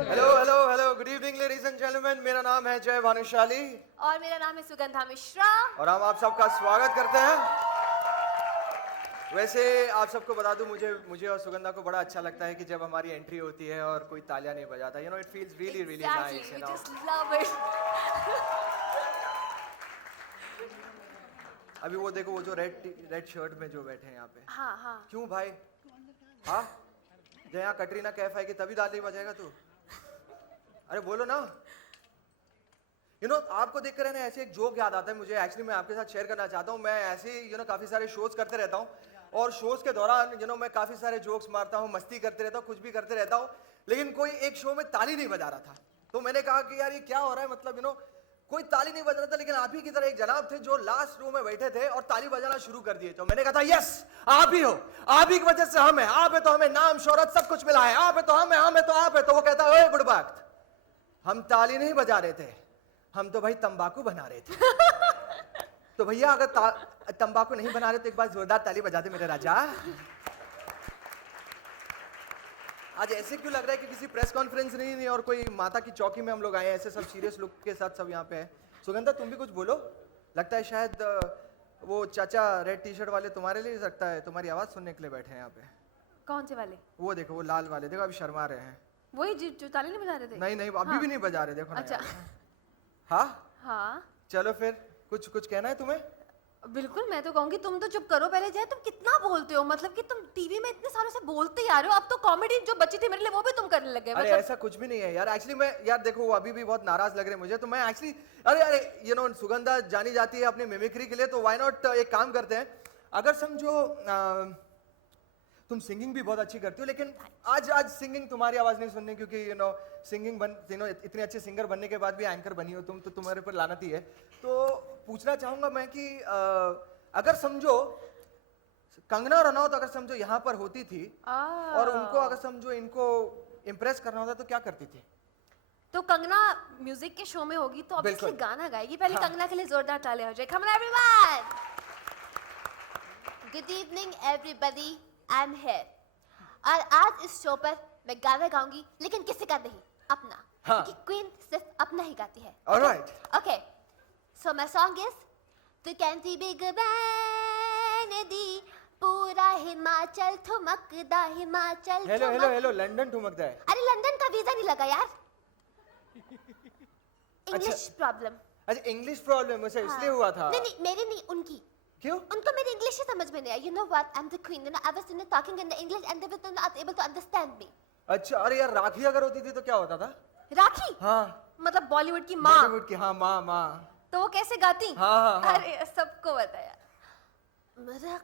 Hello hello hello, good evening ladies and gentleman. मेरा नाम है जय भानुशाली और मेरा नाम है सुगंधा मिश्रा। और हम आप सबका स्वागत करते हैं। वैसे आप सबको बता दूं, मुझे और सुगंधा को बड़ा अच्छा लगता है कि जब हमारी एंट्री होती है और कोई तालियां नहीं बजाता। You know, it feels really really nice, you know. Just love it. अभी वो देखो, वो जो रेड शर्ट में जो बैठे हैं यहाँ पे। हाँ हाँ। क्यों भाई? हाँ, जब यहाँ कटरीना कैफ आएगी तभी ताली बजाएगा तू? अरे बोलो ना। यू नो, आपको देख कर ना ऐसे एक जोक याद आता है मुझे। एक्चुअली मैं आपके साथ शेयर करना चाहता हूँ। मैं ऐसे यू नो काफी सारे शोज करते रहता हूँ और शोज के दौरान यू नो मैं काफी सारे जोक्स मारता हूँ, मस्ती करते रहता हूँ, कुछ भी करते रहता हूँ, लेकिन कोई एक शो में ताली नहीं बजा रहा था। तो मैंने कहा कि यार ये क्या हो रहा है, मतलब यू नो कोई ताली नहीं बज रहा था, लेकिन आप ही की तरह एक जनाब थे जो लास्ट रो में बैठे थे और ताली बजाना शुरू कर दिए। तो मैंने कहा था यस, आप ही हो, आप ही की वजह से हम है, आप है तो हमें नाम शोहरत सब कुछ मिला है, आप है तो हम है तो आप है। तो वो कहता है, ओए बुड़बक, हम ताली नहीं बजा रहे थे, हम तो भाई तंबाकू बना रहे थे। तो भैया अगर तंबाकू नहीं बना रहे तो एक बार जोरदार ताली बजा दे मेरे राजा। आज ऐसे क्यों लग रहा है कि किसी प्रेस कॉन्फ्रेंस नहीं और कोई माता की चौकी में हम लोग आए हैं, ऐसे सब सीरियस लुक के साथ सब यहाँ पे हैं। सुगंधा, तुम भी कुछ बोलो। लगता है शायद वो चाचा रेड टी शर्ट वाले तुम्हारे लिए लगता है तुम्हारी आवाज सुनने के लिए बैठे हैं यहाँ पे। कौन से वाले? वो देखो, वो लाल वाले देखो, अभी शर्मा रहे हैं। वही जो ताली नहीं बजा रहे थे? नहीं नहीं, अभी हाँ। भी नहीं बजा रहे, देखो ना। अच्छा। हाँ हाँ चलो फिर, कुछ कहना है तुम्हें? बिल्कुल, मैं तो कहूंगी तुम तो चुप करो पहले। जय, तुम कितना बोलते हो, मतलब कि तुम टीवी में इतने सालों से बोलते ही आ रहे हो, अब तो कॉमेडी जो बची थी मेरे लिए वो भी तुम करने लगे। अरे मतलब ऐसा कुछ भी नहीं है यार। एक्चुअली मैं यार देखो, वो अभी भी बहुत नाराज लग रहे हैं मुझे, तो मैं एक्चुअली अरे यू नो सुगंधा जानी जाती है अपनी मिमिक्री के लिए, तो व्हाई नॉट एक काम करते हैं। अगर समझो तुम सिंगिंग भी बहुत अच्छी करती हो, लेकिन आज सिंगिंग तुम्हारी आवाज नहीं सुननी, क्योंकि you know singing you know इतने अच्छे सिंगर बनने के बाद भी एंकर बनी हो तुम, तो तुम्हारे पर लानत ही है। तो पूछना चाहूंगा मैं कि अगर समझो कंगना रनौत अगर समझो यहाँ पर होती थी और उनको अगर समझो इनको इम्प्रेस करना होता तो क्या करती थी? तो कंगना म्यूजिक के शो में होगी तो ऑब्वियसली गाना गाएगी। पहले हाँ। कंगना के लिए जोरदार ताली हो जाए। Come on everyone, good evening everybody, I am here. और आज इस शो पर मैं गाना गाऊंगी, लेकिन किसी का नहीं, अपना। हाँ। क्योंकि क्वीन सिर्फ अपना ही गाती है। Alright. Okay, so my song is तू कहती बिग बैन दी पूरा हिमाचल ठुमकदा, हिमाचल हेलो हेलो ठुमक। हेलो, लंदन ठुमकता है। अरे लंदन का वीजा नहीं लगा यार, इंग्लिश प्रॉब्लम। अच्छा, इंग्लिश प्रॉब्लम उसे इसलिए हुआ था? नहीं नहीं, मेरी नहीं, उनकी। क्यों? उनको मेरी इंग्लिश ही समझ में नहीं आई। You know what? I'm the queen. You know, I was talking in the English and they were not able to understand me. अच्छा, अरे यार राखी अगर होती थी तो क्या होता था? राखी? हाँ, मतलब बॉलीवुड की माँ। बॉलीवुड की, हाँ माँ माँ। तो वो कैसे गाती? हाँ। अरे सबको बताया। मेरा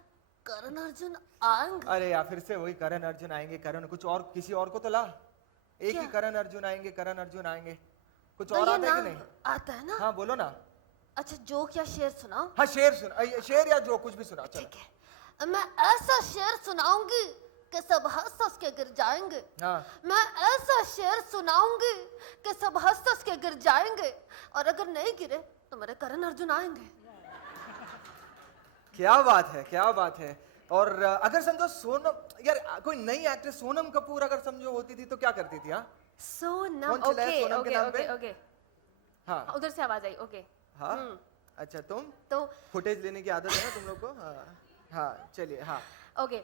करण अर्जुन आएंगे। अरे यार फिर से वही करण अर्जुन आएंगे, करण कुछ और किसी और को तो ला। एक ही करण अर्जुन आएंगे, करण अर्जुन आएंगे, कुछ और आता है कि नहीं? आता है ना? हाँ बोलो ना। अच्छा, जोक या शेर सुनाओ? हाँ शेर शेर या जो कुछ भी सुना। ठीक है, मैं ऐसा शेर सुनाऊंगी कि सब हंस हंस के गिर जाएंगे। हाँ। मैं ऐसा शेर सुनाऊंगी कि सब हंस हंस के गिर जाएंगे, और अगर नहीं गिरे तो मेरे करण अर्जुन आएंगे। क्या बात है, क्या बात है। और अगर समझो सोनम, यार कोई नई एक्ट्रेस सोनम कपूर अगर समझो होती थी तो क्या करती थी? हाँ सोनम, कौन चला है ओके सोनम के नाम पे? ओके ओके, हाँ उधर से आवाज आई। ओके हाँ। अच्छा, तुम तो फुटेज लेने की आदत है ना तुम लोग को? हाँ हाँ चलिए। हाँ okay,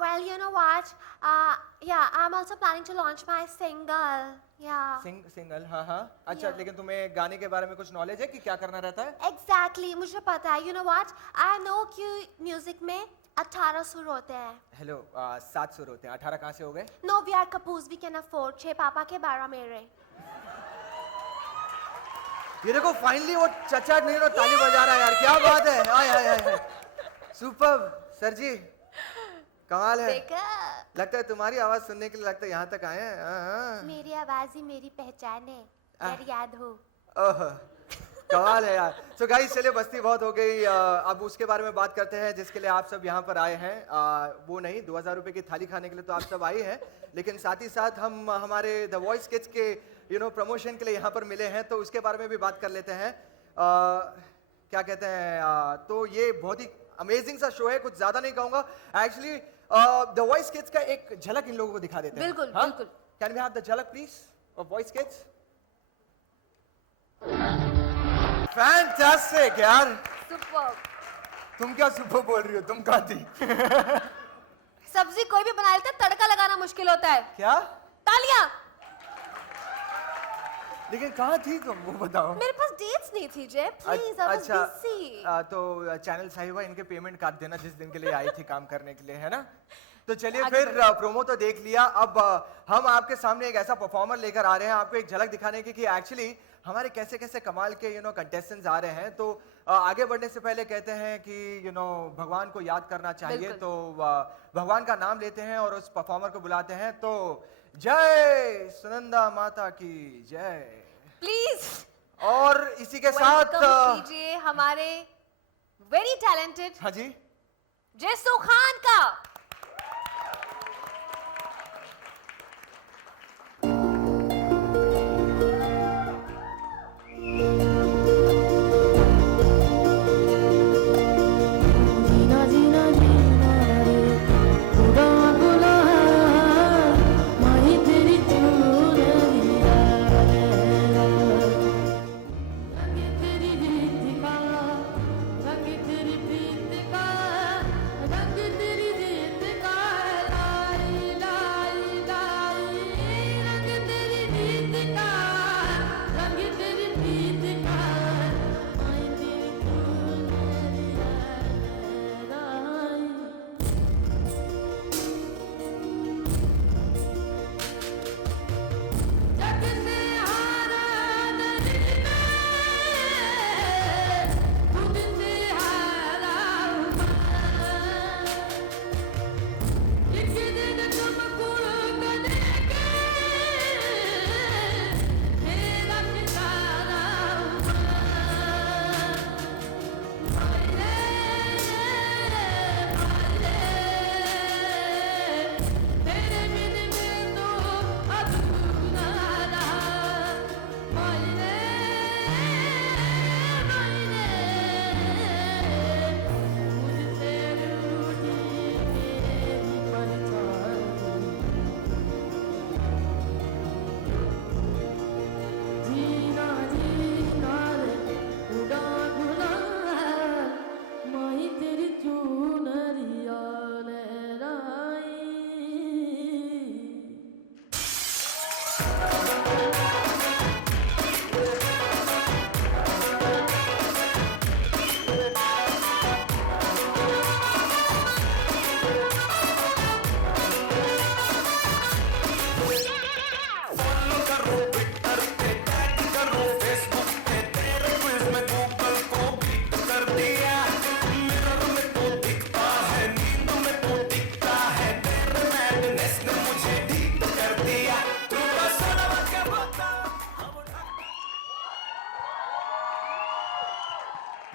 well, you know what, yeah, I'm also planning to launch my single. Yeah, single. हाँ हाँ। अच्छा Yeah. लेकिन तुम्हें गाने के बारे में कुछ नॉलेज है कि क्या करना रहता है? exactly, मुझे पता है। You know what, I know कि म्यूजिक में 18 सुर होते हैं। हेलो 7 सुर होते हैं, 18 कहाँ से हो गए? No, we are couples, we can afford। 6 पापा के 12 मेरे। ये देखो फाइनली वो चचा नहीं नो ताली बजा रहा है यार, क्या बात है। आय आय आय, सुपर्ब सर जी, कमाल है। देखा, लगता है तुम्हारी आवाज सुनने के लिए लगता है यहाँ तक आए हैं। हाँ। मेरी आवाज ही मेरी पहचान है, यार याद हो। ओह कमाल है यार। सो गाइस चलिए, बस्ती बहुत हो गई, अब उसके बारे में बात करते हैं जिसके लिए आप सब यहाँ पर आए हैं। वो नहीं, 2000 रुपए की थाली खाने के लिए तो आप सब आए हैं, लेकिन साथ ही साथ हम हमारे द वॉइस किड्स के प्रमोशन के लिए यहाँ पर मिले हैं, तो उसके बारे में भी बात कर लेते हैं। क्या कहते हैं तो ये बहुत ही अमेजिंग सा शो है, कुछ ज्यादा नहीं कहूंगा एक्चुअली। द वॉइस किड्स का एक झलक इन लोगों को दिखा देते हैं। बिल्कुल, हाँ? बिल्कुल। कैन वी हैव द झलक please of voice kids? Fantastic यार। सुपर। तुम क्या सुपर बोल रही हो, तुम कहाँ थी? सब्जी कोई भी बना लेता है, तड़का लगाना मुश्किल होता है। क्या? तालियां। लेकिन कहाँ थी तुम, वो बताओ। मेरे पास डेट्स नहीं थी जय, प्लीज आई वाज बिजी। तो चैनल साहिबा इनके पेमेंट काट देना जिस दिन के लिए आई थी काम करने के लिए, है ना? तो चलिए आगे फिर प्रोमो तो देख लिया, अब हम आपके सामने एक ऐसा परफॉर्मर लेकर आ रहे हैं आपको एक झलक दिखाने की कि एक्चुअली हमारे कैसे कैसे कमाल के कंटेस्टेंट्स आ रहे हैं। तो आगे बढ़ने से पहले कहते हैं कि भगवान को याद करना चाहिए, बिल्कुल। तो भगवान का नाम लेते हैं और उस परफॉर्मर को बुलाते हैं। तो जय सुनंदा माता की जय। प्लीज और इसी के साथ वेलकम कीजिए हमारे वेरी टैलेंटेड हाँ जी, जयसू खान का।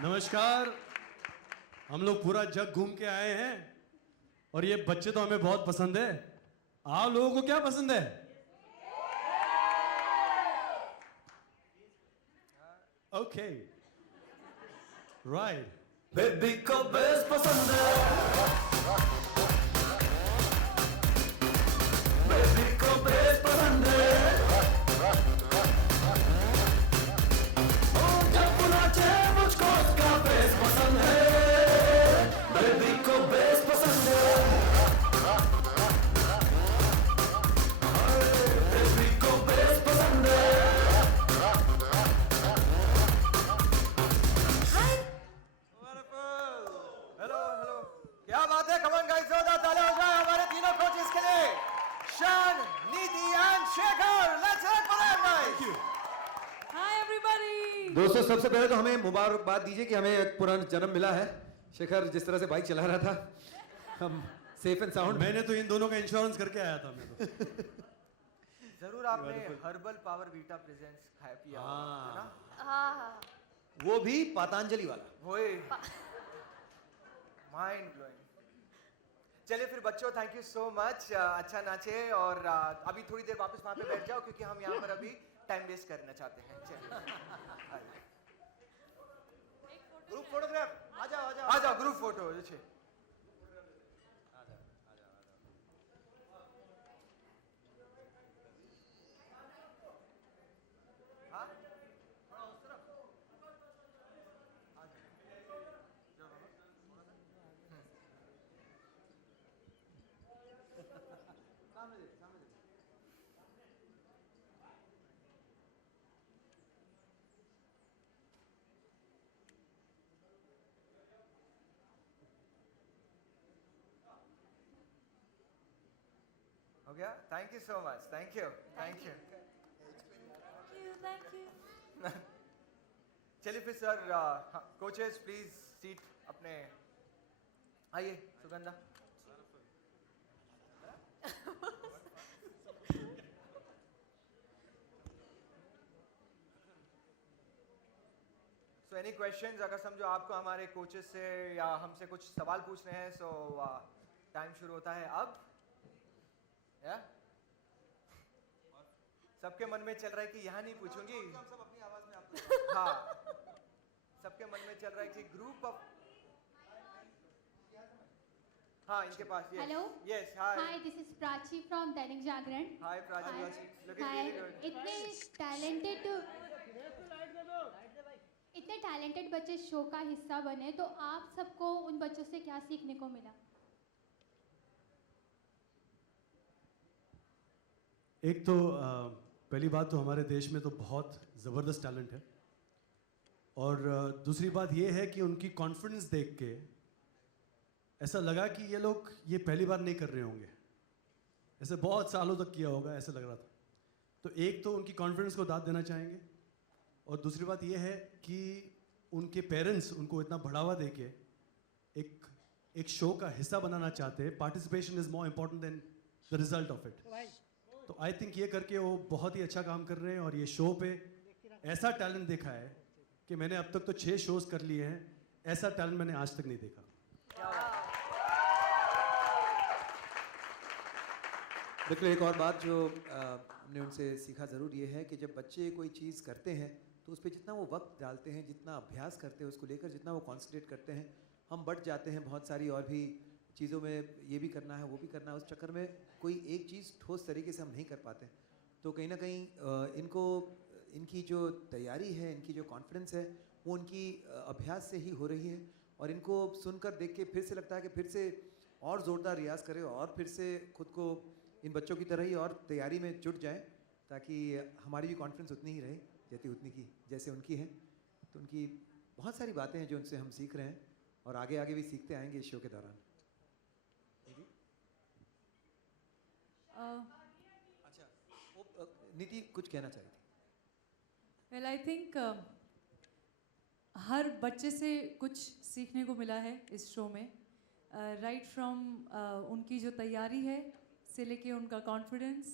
नमस्कार, हम लोग पूरा जग घूम के आए हैं और ये बच्चे तो हमें बहुत पसंद है। आप लोगों को क्या पसंद है? Okay, right. बेबी को बेस पसंद है, बेबी को बेस पसंद है, ओ जब नाचे मुझको उसका बेस पसंद है, बेबी को बेस पसंद है, बेबी को बेस पसंद है। हेलो हेलो, क्या बात है, कमन गाइस, जोरदार तालियां हो जाए हमारे तीनों कोचेस के लिए, शान, नीति and Shekhar. Let's here for them guys. Hi everybody. दोस्तों, सबसे पहले तो हमें मुबारकबाद दीजिए कि हमें एक पुराना जन्म मिला है। शेखर जिस तरह से बाइक चला रहा था, हम सेफ एंड साउंड। मैंने तो इन दोनों का इंश्योरेंस करके आया था। मैं तो जरूर आपने हर्बल पावर वीटा प्रेजेंट्स खाया पिया होगा, है ना? हाँ हाँ। वो भी पतंजलि वाला। वही माइंड ब्लोइंग। चलिए फिर बच्चों, थैंक यू सो मच, अच्छा नाचे और अभी थोड़ी देर वापस वहां पे बैठ जाओ क्योंकि हम यहाँ पर अभी टाइम वेस्ट करना चाहते हैं। चलिए ગ્રુપ ફોટોગ્રાફ આ જાઓ ગ્રુપ ફોટો છે हाँ थोड़ा उस तरफ आ जाओ जाओ बाबा सामने देखो सामने देखो हो गया thank you so much thank you Thank you. Thank you. चलिए फिर सर कोचेस प्लीज सीट अपने आइए सुगंधा सो एनी क्वेश्चंस अगर समझो आपको हमारे कोचेस से या हमसे कुछ सवाल पूछने हैं सो टाइम शुरू होता है अब या सबके मन में चल रहा है कि यहाँ नहीं पूछूंगी सब अपनी आवाज में आपको हाँ सबके मन में चल रहा है कि ग्रुप ऑफ हाँ इनके पास yes Hello. Yes hi Hi, this is Prachi from Dainik Jagran. Hi Prachi Hi. Looking Hi. Really good इतने टैलेंटेड बच्चे शो का हिस्सा बने, तो आप सबको उन बच्चों से क्या सीखने को मिला? एक तो पहली बात तो हमारे देश में तो बहुत ज़बरदस्त टैलेंट है और दूसरी बात ये है कि उनकी कॉन्फिडेंस देख के ऐसा लगा कि ये लोग ये पहली बार नहीं कर रहे होंगे, ऐसे बहुत सालों तक किया होगा ऐसा लग रहा था। तो एक तो उनकी कॉन्फिडेंस को दाद देना चाहेंगे और दूसरी बात ये है कि उनके पेरेंट्स उनको इतना बढ़ावा दे के एक शो का हिस्सा बनाना चाहते हैं। Participation is more important then the result of it. तो आई थिंक ये करके वो बहुत ही अच्छा काम कर रहे हैं और ये शो पे ऐसा टैलेंट देखा है कि मैंने अब तक तो 6 शोज कर लिए हैं, ऐसा टैलेंट मैंने आज तक नहीं देखा। बिल्कुल। एक और बात जो हमने उनसे सीखा ज़रूर ये है कि जब बच्चे कोई चीज़ करते हैं तो उस पर जितना वो वक्त डालते हैं, जितना अभ्यास करते हैं उसको लेकर, जितना वो कॉन्सेंट्रेट करते हैं, हम बढ़ जाते हैं बहुत सारी और भी चीज़ों में। ये भी करना है वो भी करना है, उस चक्कर में कोई एक चीज़ ठोस तरीके से हम नहीं कर पाते। तो कहीं ना कहीं इनको इनकी जो तैयारी है, इनकी जो कॉन्फिडेंस है वो उनकी अभ्यास से ही हो रही है। और इनको सुनकर देख के फिर से लगता है कि फिर से और ज़ोरदार रियाज़ करें और फिर से खुद को इन बच्चों की तरह ही और तैयारी में जुट जाएं, ताकि हमारी भी कॉन्फिडेंस उतनी ही रहे जैसे उनकी है। तो उनकी बहुत सारी बातें हैं जो उनसे हम सीख रहे हैं और आगे आगे भी सीखते आएंगे इस शो के दौरान। अच्छा, वो नीति कुछ कहना चाह रही थी। Well, I think हर बच्चे से कुछ सीखने को मिला है इस शो में। राइट फ्रॉम उनकी जो तैयारी है से लेके उनका कॉन्फिडेंस,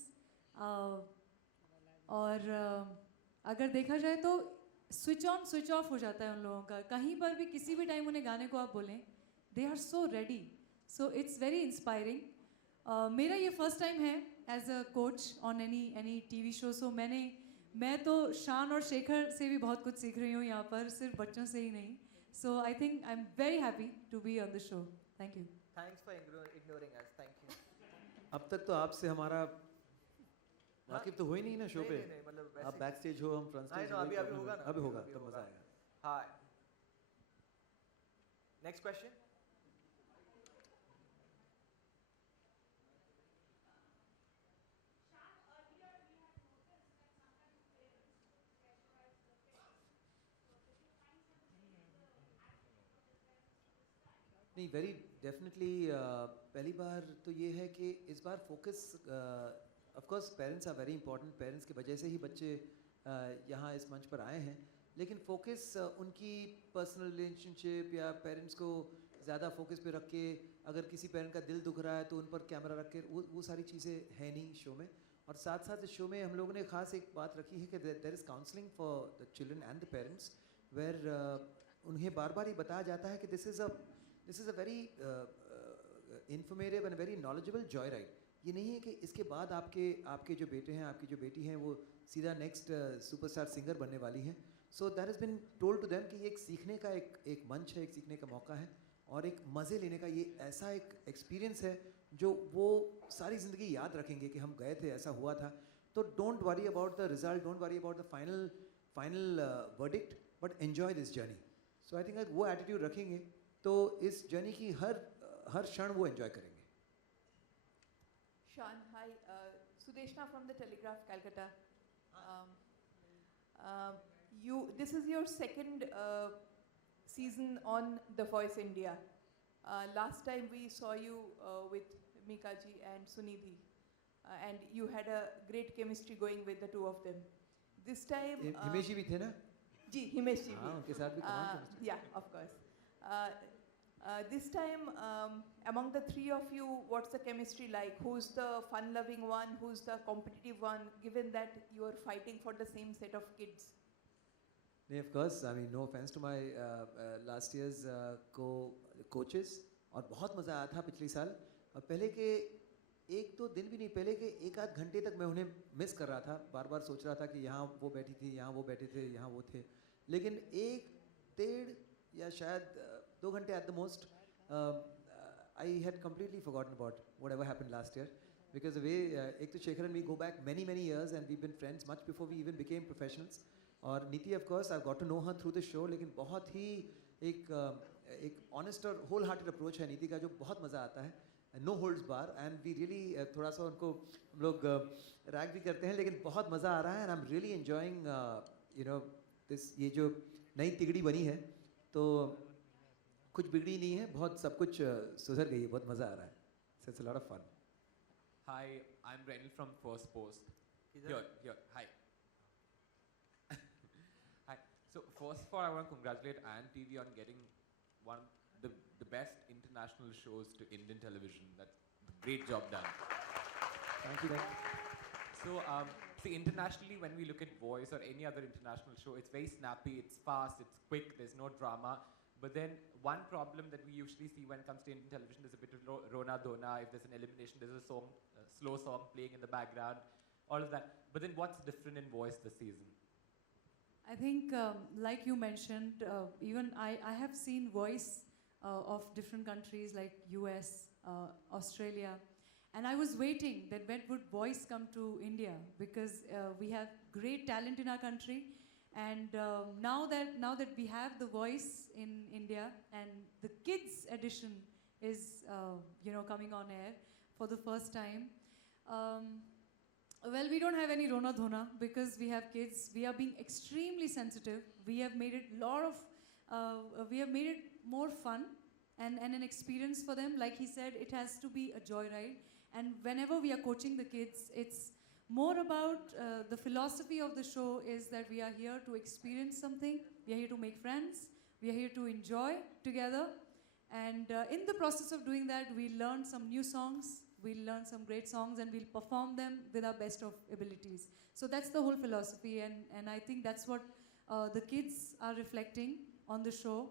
और अगर देखा जाए तो स्विच ऑन स्विच ऑफ हो जाता है उन लोगों का। कहीं पर भी किसी भी टाइम उन्हें गाने को आप बोलें, they are so ready. So it's very inspiring. मेरा ये फर्स्ट टाइम है as a coach on any TV show. So मैं तो शान और शेखर से भी बहुत कुछ सीख रही हूँ यहाँ पर, सिर्फ बच्चों से ही नहीं। So I think I am very happy to be on the show. Thank you. Thanks for ignoring us thank you. अब तक तो आपसे हमारा वाकिफ तो हो ही नहीं ना शो पे। नहीं, मतलब आप बैक स्टेज हो, हम फ्रंट स्टेज। अभी होगा ना, अभी होगा अभी तब होगा। मजा आएगा। हाँ नेक्स्ट क्वेश्चन। नहीं, वेरी डेफिनेटली पहली बार तो ये है कि इस बार focus, of course parents are very important. Parents की वजह से ही बच्चे यहाँ इस मंच पर आए हैं, लेकिन फोकस उनकी पर्सनल रिलेशनशिप या पेरेंट्स को ज़्यादा फोकस पे रख के, अगर किसी पेरेंट का दिल दुख रहा है तो उन पर कैमरा रख के, वो सारी चीज़ें हैं नहीं शो में। और साथ साथ इस शो में हम लोगों ने ख़ास एक बात रखी है कि there is counselling for the children and the parents, where उन्हें बार बार ये बताया जाता है कि this is a very informative and a very knowledgeable joyride। ये नहीं है कि इसके बाद आपके जो बेटे हैं, आपकी जो बेटी हैं, वो सीधा नेक्स्ट सुपरस्टार सिंगर बनने वाली हैं. So that has been told to them कि ये एक सीखने का एक मंच है, एक सीखने का मौका है और एक मज़े लेने का ये ऐसा एक एक्सपीरियंस है जो वो सारी ज़िंदगी याद रखेंगे कि हम गए थे, ऐसा हुआ था. तो don't worry about the result, don't worry about the final verdict, but enjoy this journey. So I think अगर वो एटीट्यूड रखेंगे तो इस जर्नी की हर क्षण वो एन्जॉय करेंगे. Shan, hi. Sudeshna from the Telegraph, Calcutta. This is your second season on The Voice India. Last time we saw you with Mika ji and Sunidhi, and you had a great chemistry going with the two of them. This time, Himesh जी भी थे ना? जी, Himesh ji. हाँ, उनके साथ भी कमाल chemistry. Yeah, of course. This time, among the three of you, what's the chemistry like? Who's the fun-loving one? Who's the competitive one? Given that you are fighting for the same set of kids. नहीं, of course. I mean, no offense to my last year's coaches. और बहुत मज़ा आया था पिछले साल. और पहले के एक तो दिन भी नहीं, पहले के एक आध घंटे तक मैं उन्हें मिस कर रहा था. बार बार सोच रहा था कि यहाँ वो बैठी थी, यहाँ वो बैठे थे, यहाँ वो थे. लेकिन एक डेढ़ या शायद 2 घंटे at the most, I had completely forgotten about whatever happened last year. Because the way, एक तो Shekhar and me go back many years and we've been friends much before we even became professionals. और नीति of course I've got to know her through the show, लेकिन बहुत ही एक honest और whole hearted approach है नीति का जो बहुत मज़ा आता है. No holds bar and we really थोड़ा सा उनको हम लोग रैग भी करते हैं, लेकिन बहुत मज़ा आ रहा है. And I'm really enjoying this, ये जो नई तिगड़ी बनी है तो कुछ बिगड़ी नहीं है, बहुत सब कुछ सुधर गई है, बहुत मज़ा आ रहा है. So it's a lot of fun. Hi, I'm Renil from First Post. Here, hi. Hi. So first of all, I want to congratulate Ion TV on getting the best international shows to Indian television. That's a great job done. Thank you. So, see, internationally, when we look at Voice or any other international show, it's very snappy, it's fast, it's quick, there's no drama. But then one problem that we usually see when it comes to Indian television is a bit of Rona Dona. If there's an elimination, there's a song, a slow song playing in the background, all of that. But then what's different in Voice this season? I think, like you mentioned, even I have seen Voice of different countries like US, Australia, and I was waiting that when would Voice come to India, because we have great talent in our country, and now that we have the Voice in India and the kids edition is coming on air for the first time. Well, we don't have any Rona Dhona because we have kids. We are being extremely sensitive. We have made it we have made it more fun and an experience for them. Like he said, it has to be a joyride. And whenever we are coaching the kids, it's more about the philosophy of the show is that we are here to experience something. We are here to make friends. We are here to enjoy together. And in the process of doing that, we learn some new songs. We'll learn some great songs and we'll perform them with our best of abilities. So that's the whole philosophy, and I think that's what the kids are reflecting on the show.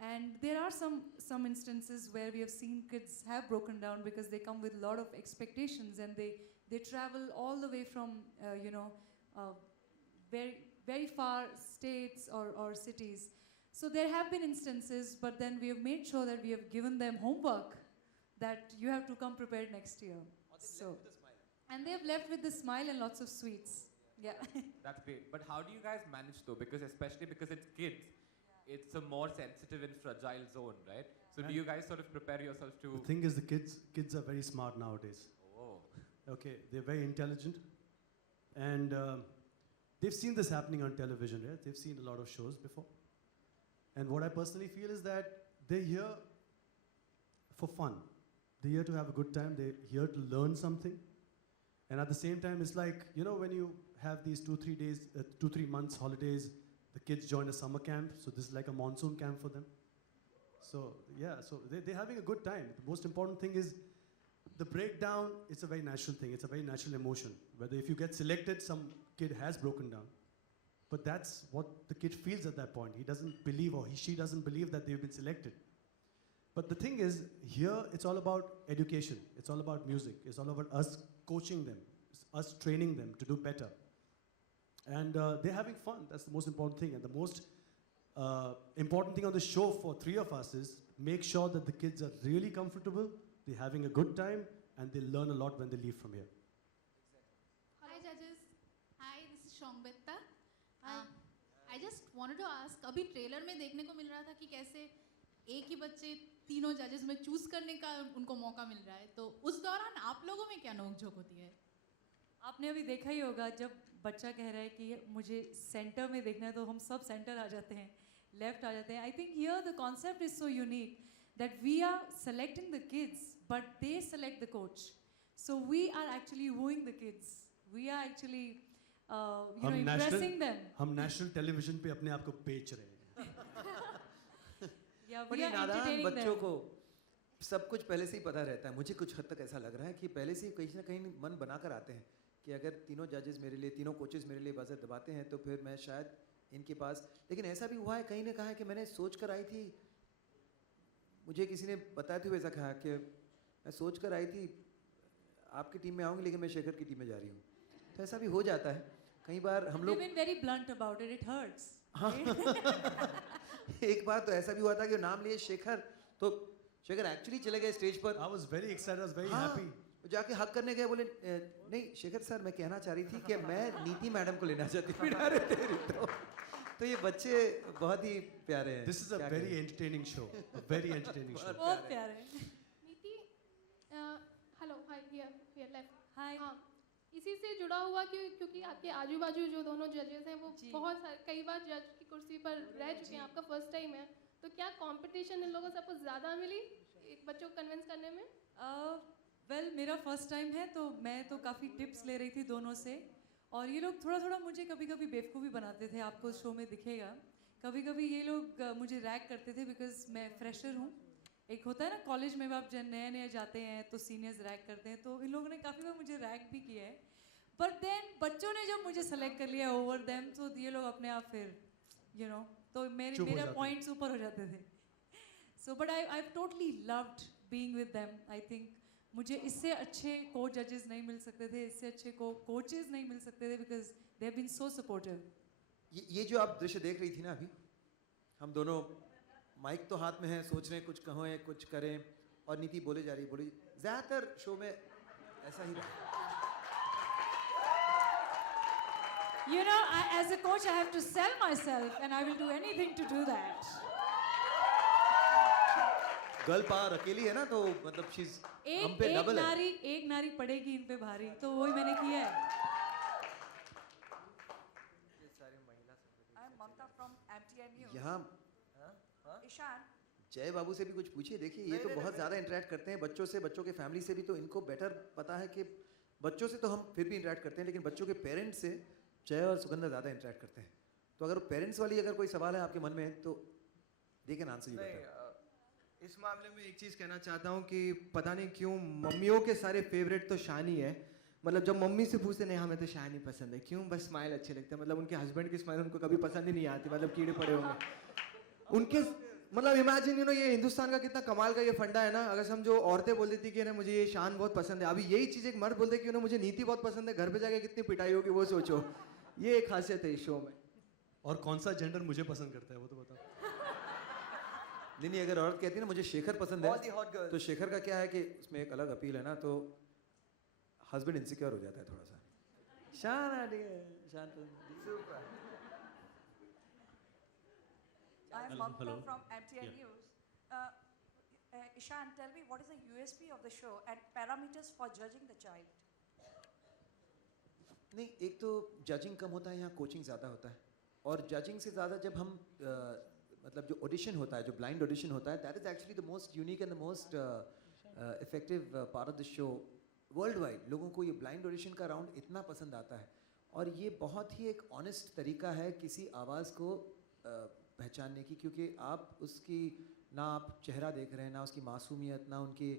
And there are some instances where we have seen kids have broken down because they come with a lot of expectations and they travel all the way from very, very far states or cities. So there have been instances, but then we have made sure that we have given them homework that you have to come prepared next year. So, and they have left with a smile and lots of sweets. Yeah. That's great. But how do you guys manage though? Because especially because it's kids, it's a more sensitive and fragile zone, right? So do you guys sort of prepare yourself to... The thing is, the kids are very smart nowadays. Oh. Okay, they're very intelligent, and they've seen this happening on television, right? They've seen a lot of shows before. And what I personally feel is that they're here for fun. They're here to have a good time. They're here to learn something. And at the same time, it's like, when you have these 2-3 months holidays, the kids join a summer camp. So this is like a monsoon camp for them. So yeah, so they're having a good time. The most important thing is the breakdown. It's a very natural thing. It's a very natural emotion. Whether if you get selected, some kid has broken down. But that's what the kid feels at that point. He doesn't believe, or she doesn't believe that they've been selected. But the thing is, here it's all about education. It's all about music. It's all about us coaching them, us training them to do better. And they're having fun. That's the most important thing. And the most important thing on the show for three of us is make sure that the kids are really comfortable, they're having a good time, and they learn a lot when they leave from here. Hi judges. Hi, this is Shongbetta. I just wanted to ask, अभी trailer में देखने को मिल रहा था कि कैसे एक ही बच्चे तीनों जजेस में चूज करने का उनको मौका मिल रहा है, तो उस दौरान आप लोगों में क्या नोकझोंक होती है? आपने अभी देखा ही होगा जब बच्चा कह रहा है कि मुझे सेंटर में देखना है तो हम सब सेंटर आ जाते हैं, लेफ्ट आ जाते हैं. I think here the concept is so unique that we are selecting the kids but they select the coach. So we are actually wooing the kids. We are actually impressing them. हम national television पे अपने आप को बेच रहे हैं. Yeah, we बड़ी are नादान entertaining बच्चों them. को सब कुछ पहले से ही पता रहता है. मुझे कुछ हद तक ऐसा लग रहा है कि पहले से ही कहीं ना कहीं मन बनाकर आते हैं कि अगर तीनों जजेस मेरे लिए, तीनों कोचेस मेरे लिए बजर दबाते हैं तो फिर मैं शायद इनके पास. लेकिन ऐसा भी हुआ है, कहीं ने कहा है कि मैंने सोच कर आई थी, मुझे किसी ने बताते हुए ऐसा कहा कि मैं सोच कर आई थी आपकी टीम में आऊँगी लेकिन मैं शेखर की टीम में जा रही हूँ. तो ऐसा भी हो जाता है कई बार. हम They've लोग been very blunt about it. It hurts. हाँ एक बार तो ऐसा भी हुआ था कि नाम लिए शेखर, तो शेखर एक्चुअली चले गए स्टेज पर. I was very excited. I was very हाँ, happy. जाके हक करने गए, बोले नहीं शेखर सर मैं कहना चाह रही थी कि मैं नीति मैडम को लेना चाहती हूँ. तो ये बच्चे बहुत ही प्यारे हैं. This is a क्या very कहें? entertaining show. A very entertaining show. बहुत प्यारे. नीति, हेलो, हाय, हियर लेफ्ट. हाय. हाँ, इसी से जुड़ा हुआ क्योंकि आपके आजू बाजू जो दोनों जजेस हैं वो जी. बहुत सारे कई बार जज की कुर्सी पर रह चुके हैं, आपका फर्स्ट टाइम है, तो क्या कंपटीशन इन लोगों से आपको ज़्यादा मिली एक बच्चों को कन्विंस करने में? वेल मेरा फर्स्ट टाइम है तो मैं तो काफ़ी टिप्स ले रही थी दोनों से, और ये लोग थोड़ा थोड़ा मुझे कभी कभी बेवकूफ़ी बनाते थे. आपको शो में दिखेगा कभी कभी ये लोग मुझे रैग करते थे बिकॉज मैं फ्रेशर हूँ. एक होता है ना कॉलेज में आप जब नए नए जाते हैं तो सीनियर्स रैग करते हैं, तो इन लोगों ने काफ़ी बार मुझे रैग भी किया है. बट देन बच्चों ने जब मुझे सेलेक्ट कर लिया ओवर देम, तो ये लोग अपने आप फिर तो चुप हो मेरे जाते पॉइंट्स ऊपर हो जाते थे. So but I totally loved being with them. I think मुझे इससे अच्छे को जजेस नहीं मिल सकते थे, इससे अच्छे को कोचेस नहीं मिल सकते थे because they have been so supportive. ये जो आप दृश्य देख रही थी ना अभी, हम दोनों माइक तो हाथ में है, सोच रहे हैं कुछ कहें कुछ करें, और नीति बोले जा रही बोली. ज़्यादातर शो में ऐसा ही रहा. You know, as a coach, I have to sell myself, and I will do anything to do that. Girl power अकेली है ना, तो मतलब शीज हम पे एक डबल है. नारी पड़ेगी इन पे भारी, तो वही मैंने किया है. I'm Mamta from MTN News. यहाँ Ishan, जय बाबू से भी कुछ पूछिए. देखिए ये तो बहुत ज़्यादा इंटरेक्ट करते हैं बच्चों से, बच्चों के फैमिली से भी. तो इनको बेटर पता है कि बच्चों से तो हम फिर भी इंटरेक्ट करते हैं, लेकिन बच्चों के पेरेंट्स से जय और सुगंधा ज़्यादा इंटरेक्ट करते हैं. तो अगर पेरेंट्स वाली अगर कोई सवाल है आपके मन में तो they can answer you better. इस मामले में एक चीज़ कहना चाहता हूँ कि पता नहीं क्यों मम्मियों के सारे फेवरेट तो शानी है. मतलब जब मम्मी से पूछते नहीं हमें तो शानी पसंद है, क्यों? बस स्माइल अच्छे लगते हैं. मतलब उनके हस्बैंड की स्माइल उनको कभी पसंद ही नहीं आती, मतलब कीड़े पड़े होंगे उनके. मतलब इमेजिन ये हिंदुस्तान का कितना कमाल का ये फंडा है ना. अगर समझो औरतें बोल देती कि ना मुझे ये शान बहुत पसंद है, अभी यही चीज़ एक मर्द बोलते कि उन्हें मुझे नीति बहुत पसंद है, घर पे जाके कितनी पिटाई होगी वो सोचो. ये एक खासियत है इस शो में. और कौन सा जेंडर मुझे पसंद करता है वो तो बताओ. नहीं, अगर औरत कहती है ना मुझे शेखर पसंद है, तो शेखर का क्या है कि उसमें एक अलग अपील है ना, तो हस्बैंड इनसिक्योर हो जाता है थोड़ा सा. शान आ गया, शान तो I'm Mamta hello. from MTN News. Ishan, tell me what is the USP of the show and parameters for judging the child? नहीं, एक तो जजिंग कम होता है, यहाँ कोचिंग ज़्यादा होता है. और जजिंग से ज़्यादा जब हम मतलब जो ऑडिशन होता है, जो ब्लाइंड ऑडिशन होता है, that is actually the most unique and the most effective part of the show. World wide लोगों को ये ब्लाइंड ऑडिशन का राउंड इतना पसंद आता है, और ये बहुत ही एक ऑनेस्ट तरीका है किसी आवाज़ को पहचानने की, क्योंकि आप उसकी ना आप चेहरा देख रहे हैं, ना उसकी मासूमियत, ना उनकी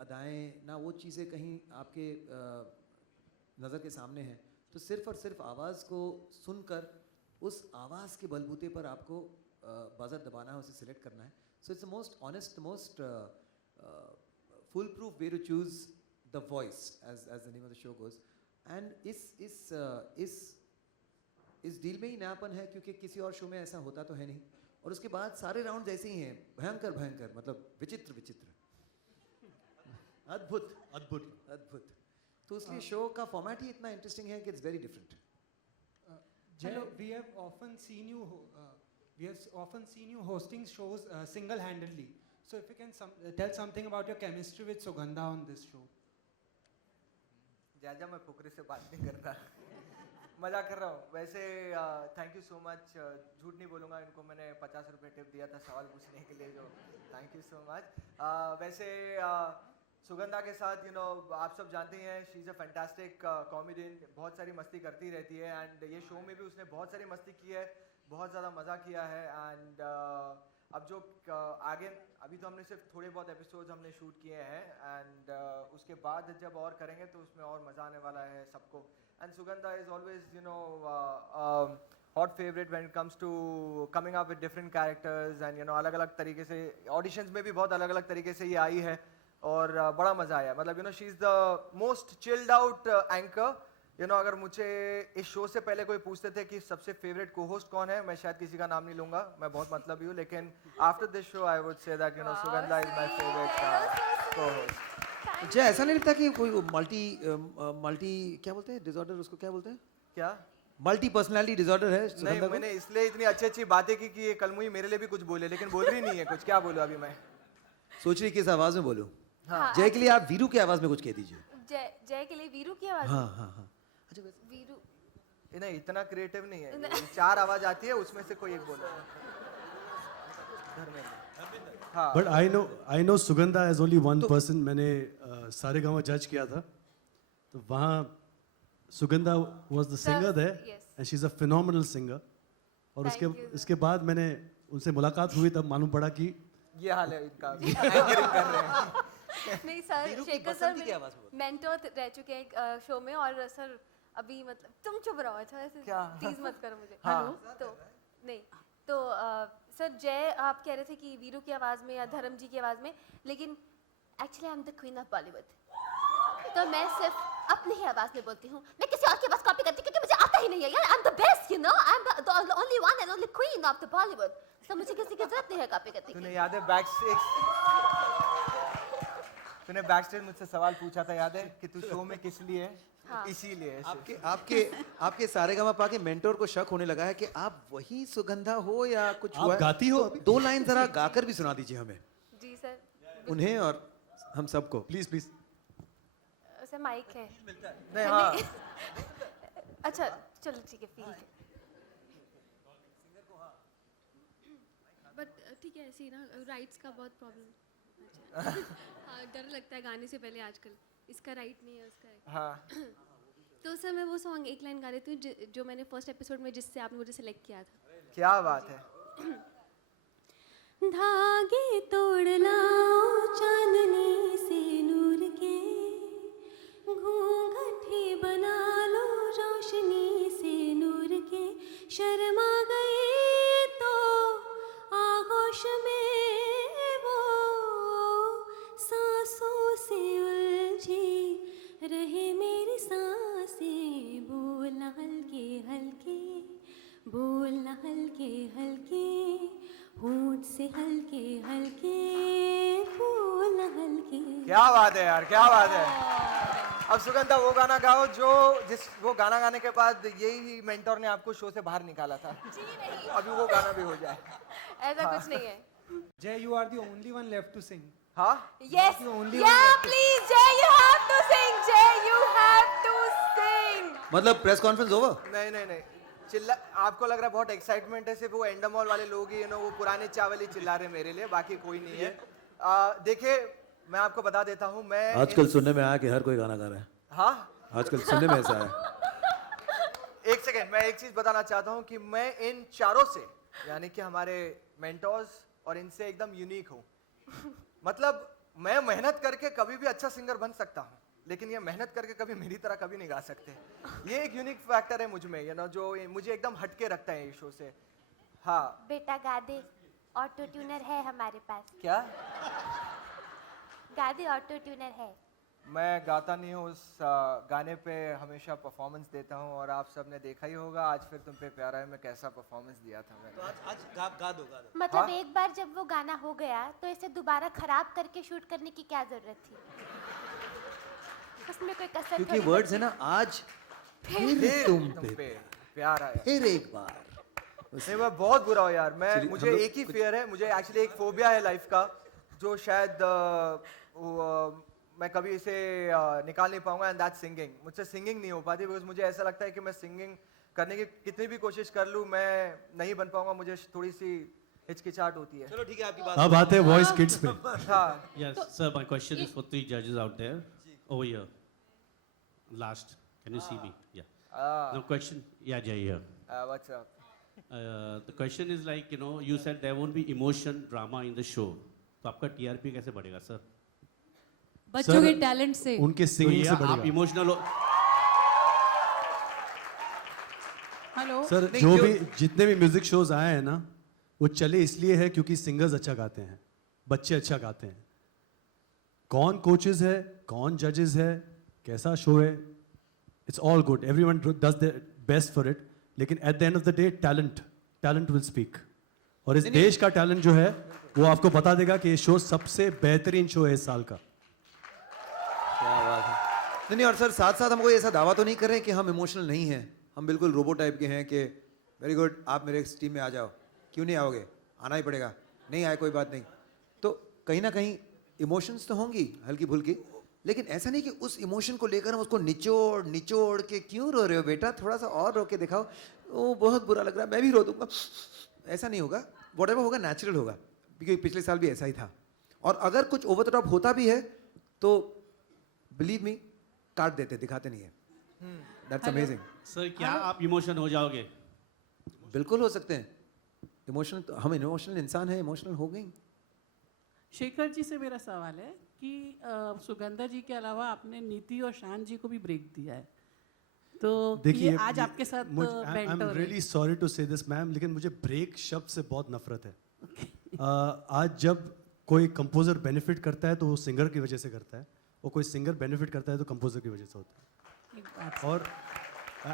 अदाएँ, ना वो चीज़ें कहीं आपके नज़र के सामने हैं. तो सिर्फ़ और सिर्फ आवाज़ को सुनकर उस आवाज़ के बलबूते पर आपको बज़र दबाना है, उसे सिलेक्ट करना है. So it's the most honest, the most foolproof way to choose the voice, as the name of the show goes. And इस डील में ही नयापन है, क्योंकि किसी और शो में ऐसा होता तो है नहीं. और उसके बाद सारे राउंड ऐसे ही हैं, भयंकर भयंकर, मतलब विचित्र विचित्र, अद्भुत अद्भुत. अद्भुत. तो इसलिए शो का फॉर्मेट ही इतना इंटरेस्टिंग है कि it's very different. Jay, we have often seen you hosting shows single-handedly. So if you can tell something about your chemistry with Sugandha on this show. जा मैं फुकरे से बात नहीं कर रहा, मजाक कर रहा हूँ. वैसे थैंक यू सो मच. झूठ नहीं बोलूँगा, इनको मैंने 50 रुपये टिप दिया था सवाल पूछने के लिए, जो थैंक यू सो मच. वैसे सुगंधा के साथ आप सब जानते हैं, she is a fantastic comedian. बहुत सारी मस्ती करती रहती है, एंड ये शो में भी उसने बहुत सारी मस्ती की है, बहुत ज़्यादा मज़ा किया है. एंड अब जो आगे, अभी तो हमने सिर्फ थोड़े बहुत एपिसोड्स हमने शूट किए हैं, एंड उसके बाद जब और करेंगे तो उसमें और मज़ा आने वाला है सबको. And Sugandha is always hot favourite when it comes to coming up with different characters. And अलग अलग तरीके से ऑडिशंस में भी बहुत अलग अलग तरीके से ये आई है, और बड़ा मज़ा आया. मतलब she is the most chilled out anchor. अगर मुझे इस शो से पहले कोई पूछते थे कि सबसे फेवरेट को होस्ट कौन है, मैं शायद किसी का नाम नहीं लूंगा, मैं बहुत मतलबी हूँ, लेकिन after this show I would say that Sugandha is my favourite को होस्ट. जय, ऐसा नहीं लगता कि कोई मल्टी क्या बोलते हैं डिसऑर्डर, उसको क्या बोलते हैं, क्या मल्टी पर्सनालिटी डिसऑर्डर है नहीं, मैंने इसलिए इतनी अच्छी अच्छी बातें की कि ये कलमुई मेरे लिए भी कुछ बोले, लेकिन बोल रही नहीं है कुछ. क्या बोलूँ अभी मैं? सोच रही किस आवाज में बोलूं. हाँ. जय के लिए आप वीरू की आवाज में कुछ कह दीजिए. जय के लिए वीरू की आवाज. हाँ हाँ हाँ. वीरू नहीं, इतना क्रिएटिव नहीं है. 4 आवाज आती है, उसमें से कोई एक बोलो. हाँ. But I know Sugandha as only one person. मैंने सारेगामा जज किया था, तो वहाँ Sugandha was the singer there, and she's a phenomenal singer. और उसके बाद मैंने उनसे मुलाकात हुई, तब मालूम पड़ा कि ये हाल है इनका, एंकरिंग कर रहे हैं. नहीं सर, शेखर सर मेंटर रह चुके हैं शो में, और सर अभी मतलब तुम चुप रहो, अच्छा ऐसे टीज मत करो मुझे. हाँ. तो नहीं तो सर जय आप कह रहे थे कि वीरू की आवाज़ में या धर्म जी की आवाज़ में, लेकिन actually I am the queen of Bollywood. तो मैं सिर्फ अपनी ही आवाज़ में बोलती हूँ, मैं किसी और की आवाज़ कॉपी करती क्योंकि मुझे आता ही नहीं है यार. I am the best, I am the only one and only queen of the Bollywood. तो मुझे किसी की जरूरत नहीं है कॉपी करने की. तूने याद है तूने बैकस्टेज मुझसे सवाल पूछा था, याद है कि तू शो में किस लिए है? हाँ. इसीलिए. आपके सारेगामा पा के मेंटोर को शक होने लगा है कि आप वही सुगंधा हो या कुछ आप गाती हो. 2 लाइन जरा गाकर भी सुना दीजिए हमें. जी सर. उन्हें और हम सबको प्लीज प्लीज. सर माइक है नहीं. हाँ. अच्छा चलो ठीक है, फील. बट ठीक है, ऐसे ही ना राइट्स का बहुत प्रॉब्लम. हाँ, डर लगता है गाने से पहले आजकल, इसका राइट नहीं है उसका. हाँ. तो सर मैं वो सॉन्ग एक लाइन गा देती हूँ जो मैंने फर्स्ट एपिसोड में जिससे आपने मुझे सेलेक्ट किया था. क्या बात है. धागे तोड़ लाओ चांदनी से नूर के, घूंघटे बना लो रोशनी से नूर के, शर्मा गए तो आगोश में वो सांसों से उलझी रहे मेरी सांसें. बोलना हल्के हल्के, बोलना हल्के हल्के, होंठ से हल्के हल्के, बोलना हल्के. क्या बात है यार, क्या बात है. अब सुगंधा वो गाना गाओ वो गाना गाने के बाद यही मेंटोर ने आपको शो से बाहर निकाला था. जी नहीं, अभी वो गाना भी हो जाए. ऐसा कुछ नहीं है. Jay, you are the only one left to sing. हाँ. Yes. only Yeah, please, Jay, you have to sing. Jay, you have to sing. मतलब प्रेस कॉन्फ्रेंस ओवर. नहीं. चिल्ला, आपको लग रहा है बहुत एक्साइटमेंट है, सिर्फ वो एंडमॉल वाले लोग ही वो पुराने चावल ही चिल्ला रहे मेरे लिए, बाकी कोई नहीं है. देखिए मैं आपको बता देता हूँ, मैं आजकल सुनने में आया कि हर कोई गाना गा रहा है. हाँ, आजकल सुनने में ऐसा है. एक सेकेंड, मैं एक चीज बताना चाहता हूँ कि मैं इन चारों से, यानी कि हमारे मेंटोर्स और इनसे एकदम यूनिक हूँ. मतलब मैं मेहनत करके कभी भी अच्छा सिंगर बन सकता हूँ, लेकिन ये मेहनत करके कभी मेरी तरह कभी नहीं गा सकते. ये एक यूनिक फैक्टर है मुझ में, जो मुझे एकदम हटके रखता है इस शो से. हाँ बेटा गा दे. ऑटो ट्यूनर है हमारे पास। क्या? गा दे, ऑटो ट्यूनर है। मैं गाता नहीं हूँ, उस गाने पे हमेशा परफॉर्मेंस देता हूँ और आप सब ने देखा ही होगा आज फिर तुम पे प्यारा है में कैसा परफॉर्मेंस दिया था मैंने। तो आज गा दो मतलब हाँ? एक बार जब वो गाना हो गया तो इसे दोबारा खराब करके शूट करने की क्या जरूरत थी? उसमें कोई कसर क्योंकि थोड़ी वर्ड्स है बची। ना, आज फिर फिर तुम तुम पे पे प्यार आया। फिर एक बार। नहीं मैं बहुत बुरा हूँ यार, मैं चलिए, मुझे हम लोग एक ही फियर है, मुझे एक्चुअली एक फोबिया है लाइफ का जो शायद मैं कभी इसे निकाल नहीं पाऊंगा, एंड दैट सिंगिंग। मुझसे सिंगिंग नहीं हो पाती बिकॉज मुझे ऐसा लगता है कि मैं सिंगिंग करने की कितनी भी कोशिश कर लूँ मैं नहीं बन पाऊंगा, मुझे थोड़ी सी हिचकिचाहट होती है। चलो ठीक है, आपकी बात अब आते हैं वॉइस किड्स पे। हाँ। Yes, sir, my question is for 3 judges out there. Over here. Last. Can you see me? Yeah. No question. Yeah, Jay here. What's up? The question is like, you know, you said there won't be emotion drama in the show. तो आपका TRP कैसे बढ़ेगा, sir? बच्चों के talent से, उनके singing से आप बढ़ेगा। इमोशनल हो। हेलो सर जो भी जितने भी म्यूजिक शोज आए हैं ना, वो चले इसलिए है क्योंकि सिंगर्स अच्छा गाते हैं, बच्चे अच्छा गाते हैं। कौन कोचेस है, कौन जजेस है, कैसा शो है, it's all good, everyone does the best for it, लेकिन at the end of the day talent will speak. और इस देश का टैलेंट जो है वो आपको बता देगा कि ये शो सबसे बेहतरीन शो है इस साल का। क्या बात है। नहीं, और सर साथ साथ हम कोई ऐसा दावा तो नहीं कर रहे कि हम इमोशनल नहीं हैं, हम बिल्कुल रोबो टाइप के हैं कि वेरी गुड आप मेरे टीम में आ जाओ। क्यों नहीं आओगे? आना ही पड़ेगा। नहीं आए कोई बात नहीं। तो कहीं ना कहीं इमोशंस तो होंगी हल्की फुल्की, लेकिन ऐसा नहीं कि उस इमोशन को लेकर हम उसको निचोड़ निचोड़ के क्यों रो रहे हो बेटा, थोड़ा सा और रो के दिखाओ, ओ बहुत बुरा लग रहा है मैं भी रो दूंगा, ऐसा नहीं होगा। व्हाटएवर होगा नेचुरल होगा, क्योंकि पिछले साल भी ऐसा ही था। और अगर कुछ ओवर द टॉप होता भी है तो बिलीव मी काट देते, दिखाते नहीं है। That's amazing. सर क्या आप इमोशन हो जाओगे? बिल्कुल हो सकते हैं इमोशनल, तो हम इमोशनल इंसान हैं, इमोशनल हो गई। शेखर जी से मेरा सवाल है कि सुगंधा जी के अलावा आपने नीति और शान जी को भी ब्रेक दिया है, तो ये आज आपके साथ I am really sorry to say this ma'am, लेकिन मुझे ब्रेक शब्द से बहुत नफरत है। आज जब कोई कंपोजर बेनिफिट करता है तो वो सिंगर की वजह से करता है, और कोई सिंगर बेनिफिट करता है तो कंपोजर की वजह से होता है। और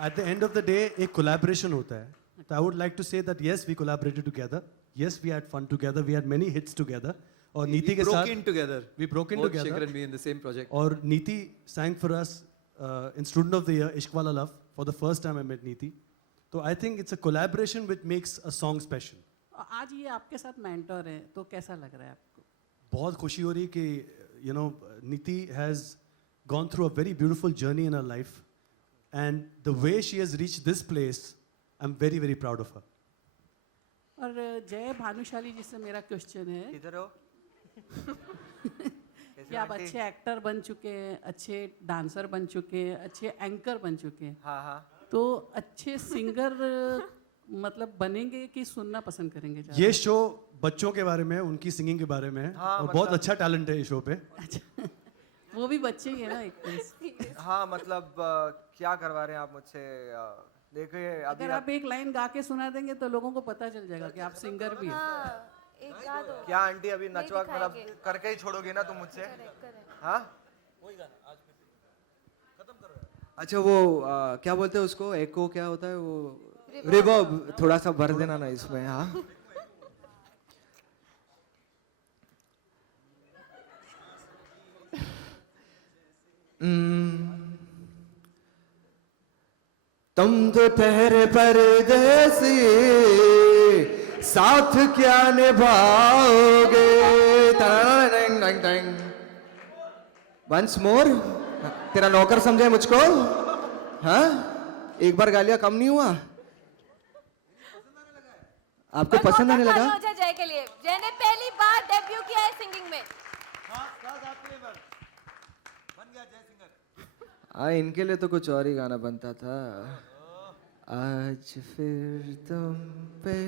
at the end of the day एक कोलैबोरेशन होता है। तो I would like to say that yes we collaborated together, yes we had fun together, we had many hits together. और नीति के साथ we broke in together Shekhar and me in the same project. और नीति sang for us in Student of the Year Ishq Wala Love for the first time I met नीति. तो I think it's a collaboration which makes a song special. आज ये आपके साथ mentor है, तो कैसा लग रहा है आपको? बहुत खुशी हो रही कि you know नीति has gone through a very beautiful journey in her life, and the way she has reached this place, I'm very very proud of her. और जय भानुशाली जी से मेरा क्वेश्चन है, किधर हो? कि आप अच्छे एक्टर बन चुके हैं, अच्छे डांसर बन चुके हैं, अच्छे एंकर बन चुके हैं, हाँ हाँ, तो अच्छे सिंगर मतलब बनेंगे कि सुनना पसंद करेंगे ज़्यादा? ये शो बच्चों के बारे में, उनकी सिंगिंग के बारे में है, हाँ, और मतलब बहुत अच्छा टैलेंट है इस शो पे। वो भी बच्चे ही है ना एक तरह से। हाँ मतलब क्या करवा रहे हैं आप मुझसे? देखिए अभी अगर आप एक लाइन गा के सुना देंगे तो लोगों को पता चल जाएगा कि आप सिंगर भी हैं। हाँ, एक गा दो। क्या आंटी अभी नचवा मतलब करके ही छोड़ोगे ना तुम मुझसे? हाँ अच्छा वो क्या बोलते हैं उसको, एको क्या होता है वो, रिवर्ब थोड़ा सा भर देना ना इसमें। हाँ तुम तो ठहरे परदेसी, साथ क्या निभाओगे? वंस मोर, तेरा नौकर समझे मुझको? हाँ एक बार गा लिया कम नहीं हुआ? आपको पसंद आने लगा? हो जाए जय के लिए। जय ने पहली बार डेब्यू किया है सिंगिंग में। इनके लिए तो कुछ और ही गाना बनता था। आज फिर तुम पे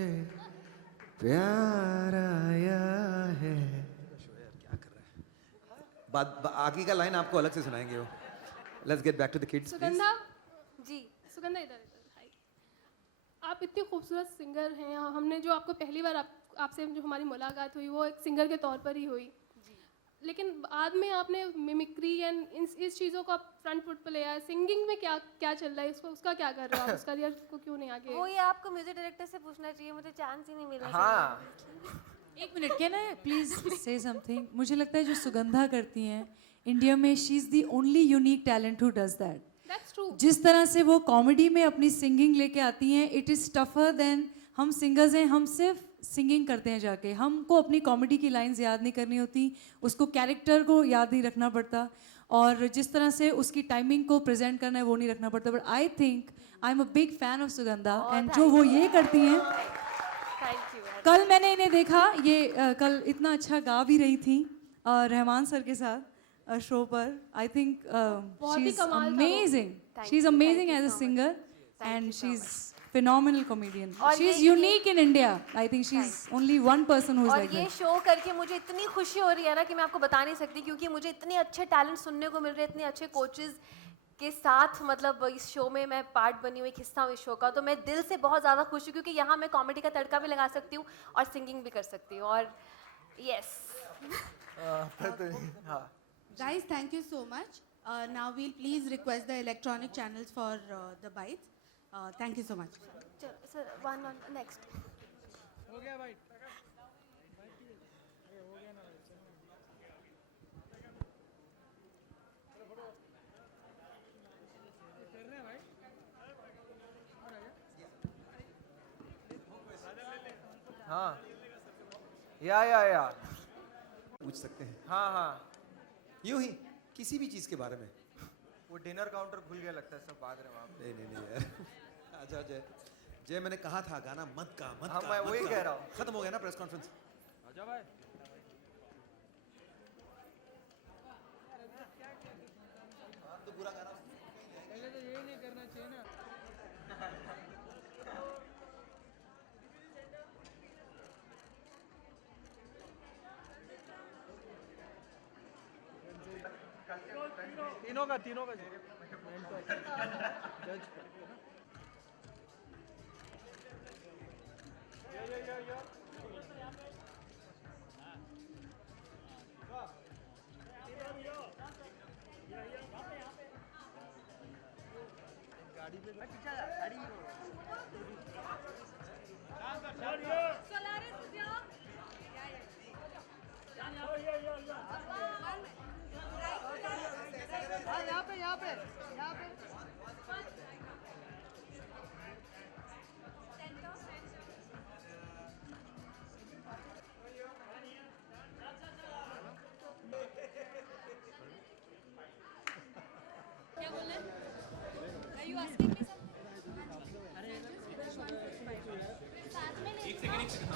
प्यार आया है। क्या कर रहा है? आगे का लाइन आपको अलग से सुनाएंगे वो। Let's get back to the kids. Sugandha जी, सुगंधा इधर इधर, हाय। आप इतनी खूबसूरत सिंगर हैं, हमने जो आपको पहली बार आपसे जो हमारी मुलाकात हुई वो एक सिंगर के तौर पर ही हुई, लेकिन बाद में आपने मिमिक्री एंड इस चीज़ों को आप फ्रंट फुट पर ले आए। सिंगिंग में क्या क्या चल रहा है, उसका क्या कर रहे हो आप? उस करियर को क्यों नहीं आगे? वो ये आपको म्यूजिक डायरेक्टर से पूछना चाहिए, मुझे चांस ही नहीं मिला। हाँ एक मिनट, कैन आई प्लीज से समथिंग? मुझे लगता है जो सुगंधा करती हैं इंडिया में, she is the only unique talent who does that. That's true. जिस तरह से वो कॉमेडी में अपनी सिंगिंग लेके आती हैं, इट इज़ टफर देन हम सिंगर्स हैं, हम सिर्फ सिंगिंग करते हैं जाके, हमको अपनी कॉमेडी की लाइंस याद नहीं करनी होती, उसको कैरेक्टर को याद नहीं रखना पड़ता, और जिस तरह से उसकी टाइमिंग को प्रेजेंट करना है वो नहीं रखना पड़ता। But I think I am a big fan of Sugandha, and जो वो ये करती हैं, कल मैंने इन्हें देखा, ये कल इतना अच्छा गा भी रही थी रहमान सर के साथ शो पर। I think she is amazing, she is amazing as a singer, and she is phenomenal comedian. She is unique in India. I think she's only one person who's like that. और ये show करके मुझे इतनी खुशी हो रही है ना कि मैं आपको बता नहीं सकती, क्योंकि मुझे इतने अच्छे टैलेंट सुनने को मिल रहे हैं, इतने अच्छे कोचेस के साथ, मतलब इस शो में मैं पार्ट बनी हुई, एक हिस्सा हूँ इस शो का, तो मैं दिल से बहुत ज़्यादा खुश हूँ, क्योंकि यहाँ मैं कॉमेडी का तड़का भी लगा सकती हूँ और सिंगिंग भी कर सकती हूँ। और yes Guys, thank you so much. Now we'll please request the electronic channels for the bites. Thank you so much. Sir, one next. हो गया भाई। हाँ या पूछ सकते हैं। हाँ हाँ यूं ही किसी भी चीज़ के बारे में। वो डिनर काउंटर खुल गया लगता है, सब भाग रहे वहाँ पे। नहीं यार आजा जय जय, मैंने कहा था गाना मत गा मत हाँ, गा, मैं मत वही गा। कह रहा हूँ। खत्म हो गया ना प्रेस कॉन्फ्रेंस। आजा भाई। तो बुरा गाना पहले तो यही नहीं करना चाहिए ना। तीनों का जज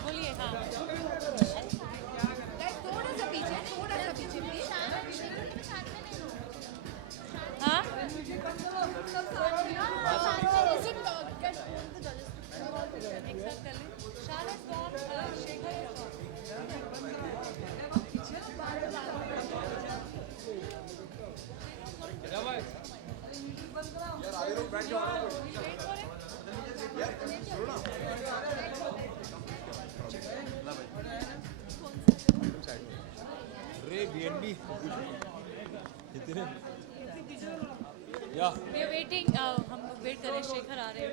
बोलिए। हाँ थोड़ा सा पीछे प्लीज। हाँ वेटिंग, हम वेट कर रहे हैं, शेखर आ रहे हैं।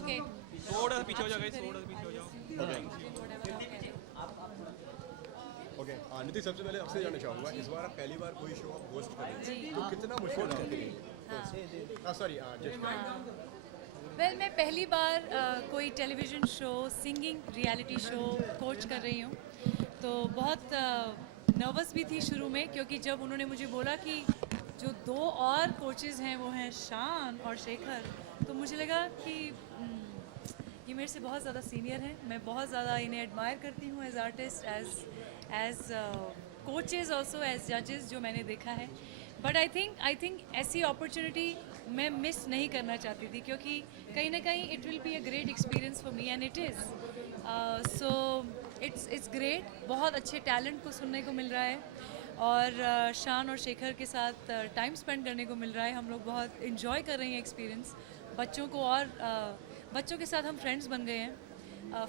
Okay. थोड़ा सा पीछे हो जाओ गाइस, थोड़ा सा पीछे हो जाओ। ओके नीति, सबसे पहले आपसे जानना चाहूँगा, इस बार आप पहली बार कोई शो आप होस्ट कर रहे हैं, तो कितना मुश्किल है आपके लिए? सॉरी वेल, मैं पहली बार कोई television show, singing reality show coach कर रही हूँ, तो बहुत नर्वस भी थी शुरू में, क्योंकि जब उन्होंने मुझे बोला कि जो दो और कोचेज़ हैं वो हैं शान और शेखर, तो मुझे लगा कि ये मेरे से बहुत ज़्यादा सीनियर हैं, मैं बहुत ज़्यादा इन्हें एडमायर करती हूँ as artist, as coaches also as जजेस जो मैंने देखा है, बट आई थिंक ऐसी अपॉर्चुनिटी मैं मिस नहीं करना चाहती थी, क्योंकि कहीं ना कहीं it will be a great experience for me and it is so it's great. बहुत अच्छे टैलेंट को सुनने को मिल रहा है और शान और शेखर के साथ टाइम स्पेंड करने को मिल रहा है। हम लोग बहुत इन्जॉय कर रहे हैं एक्सपीरियंस बच्चों को, और बच्चों के साथ हम फ्रेंड्स बन गए हैं।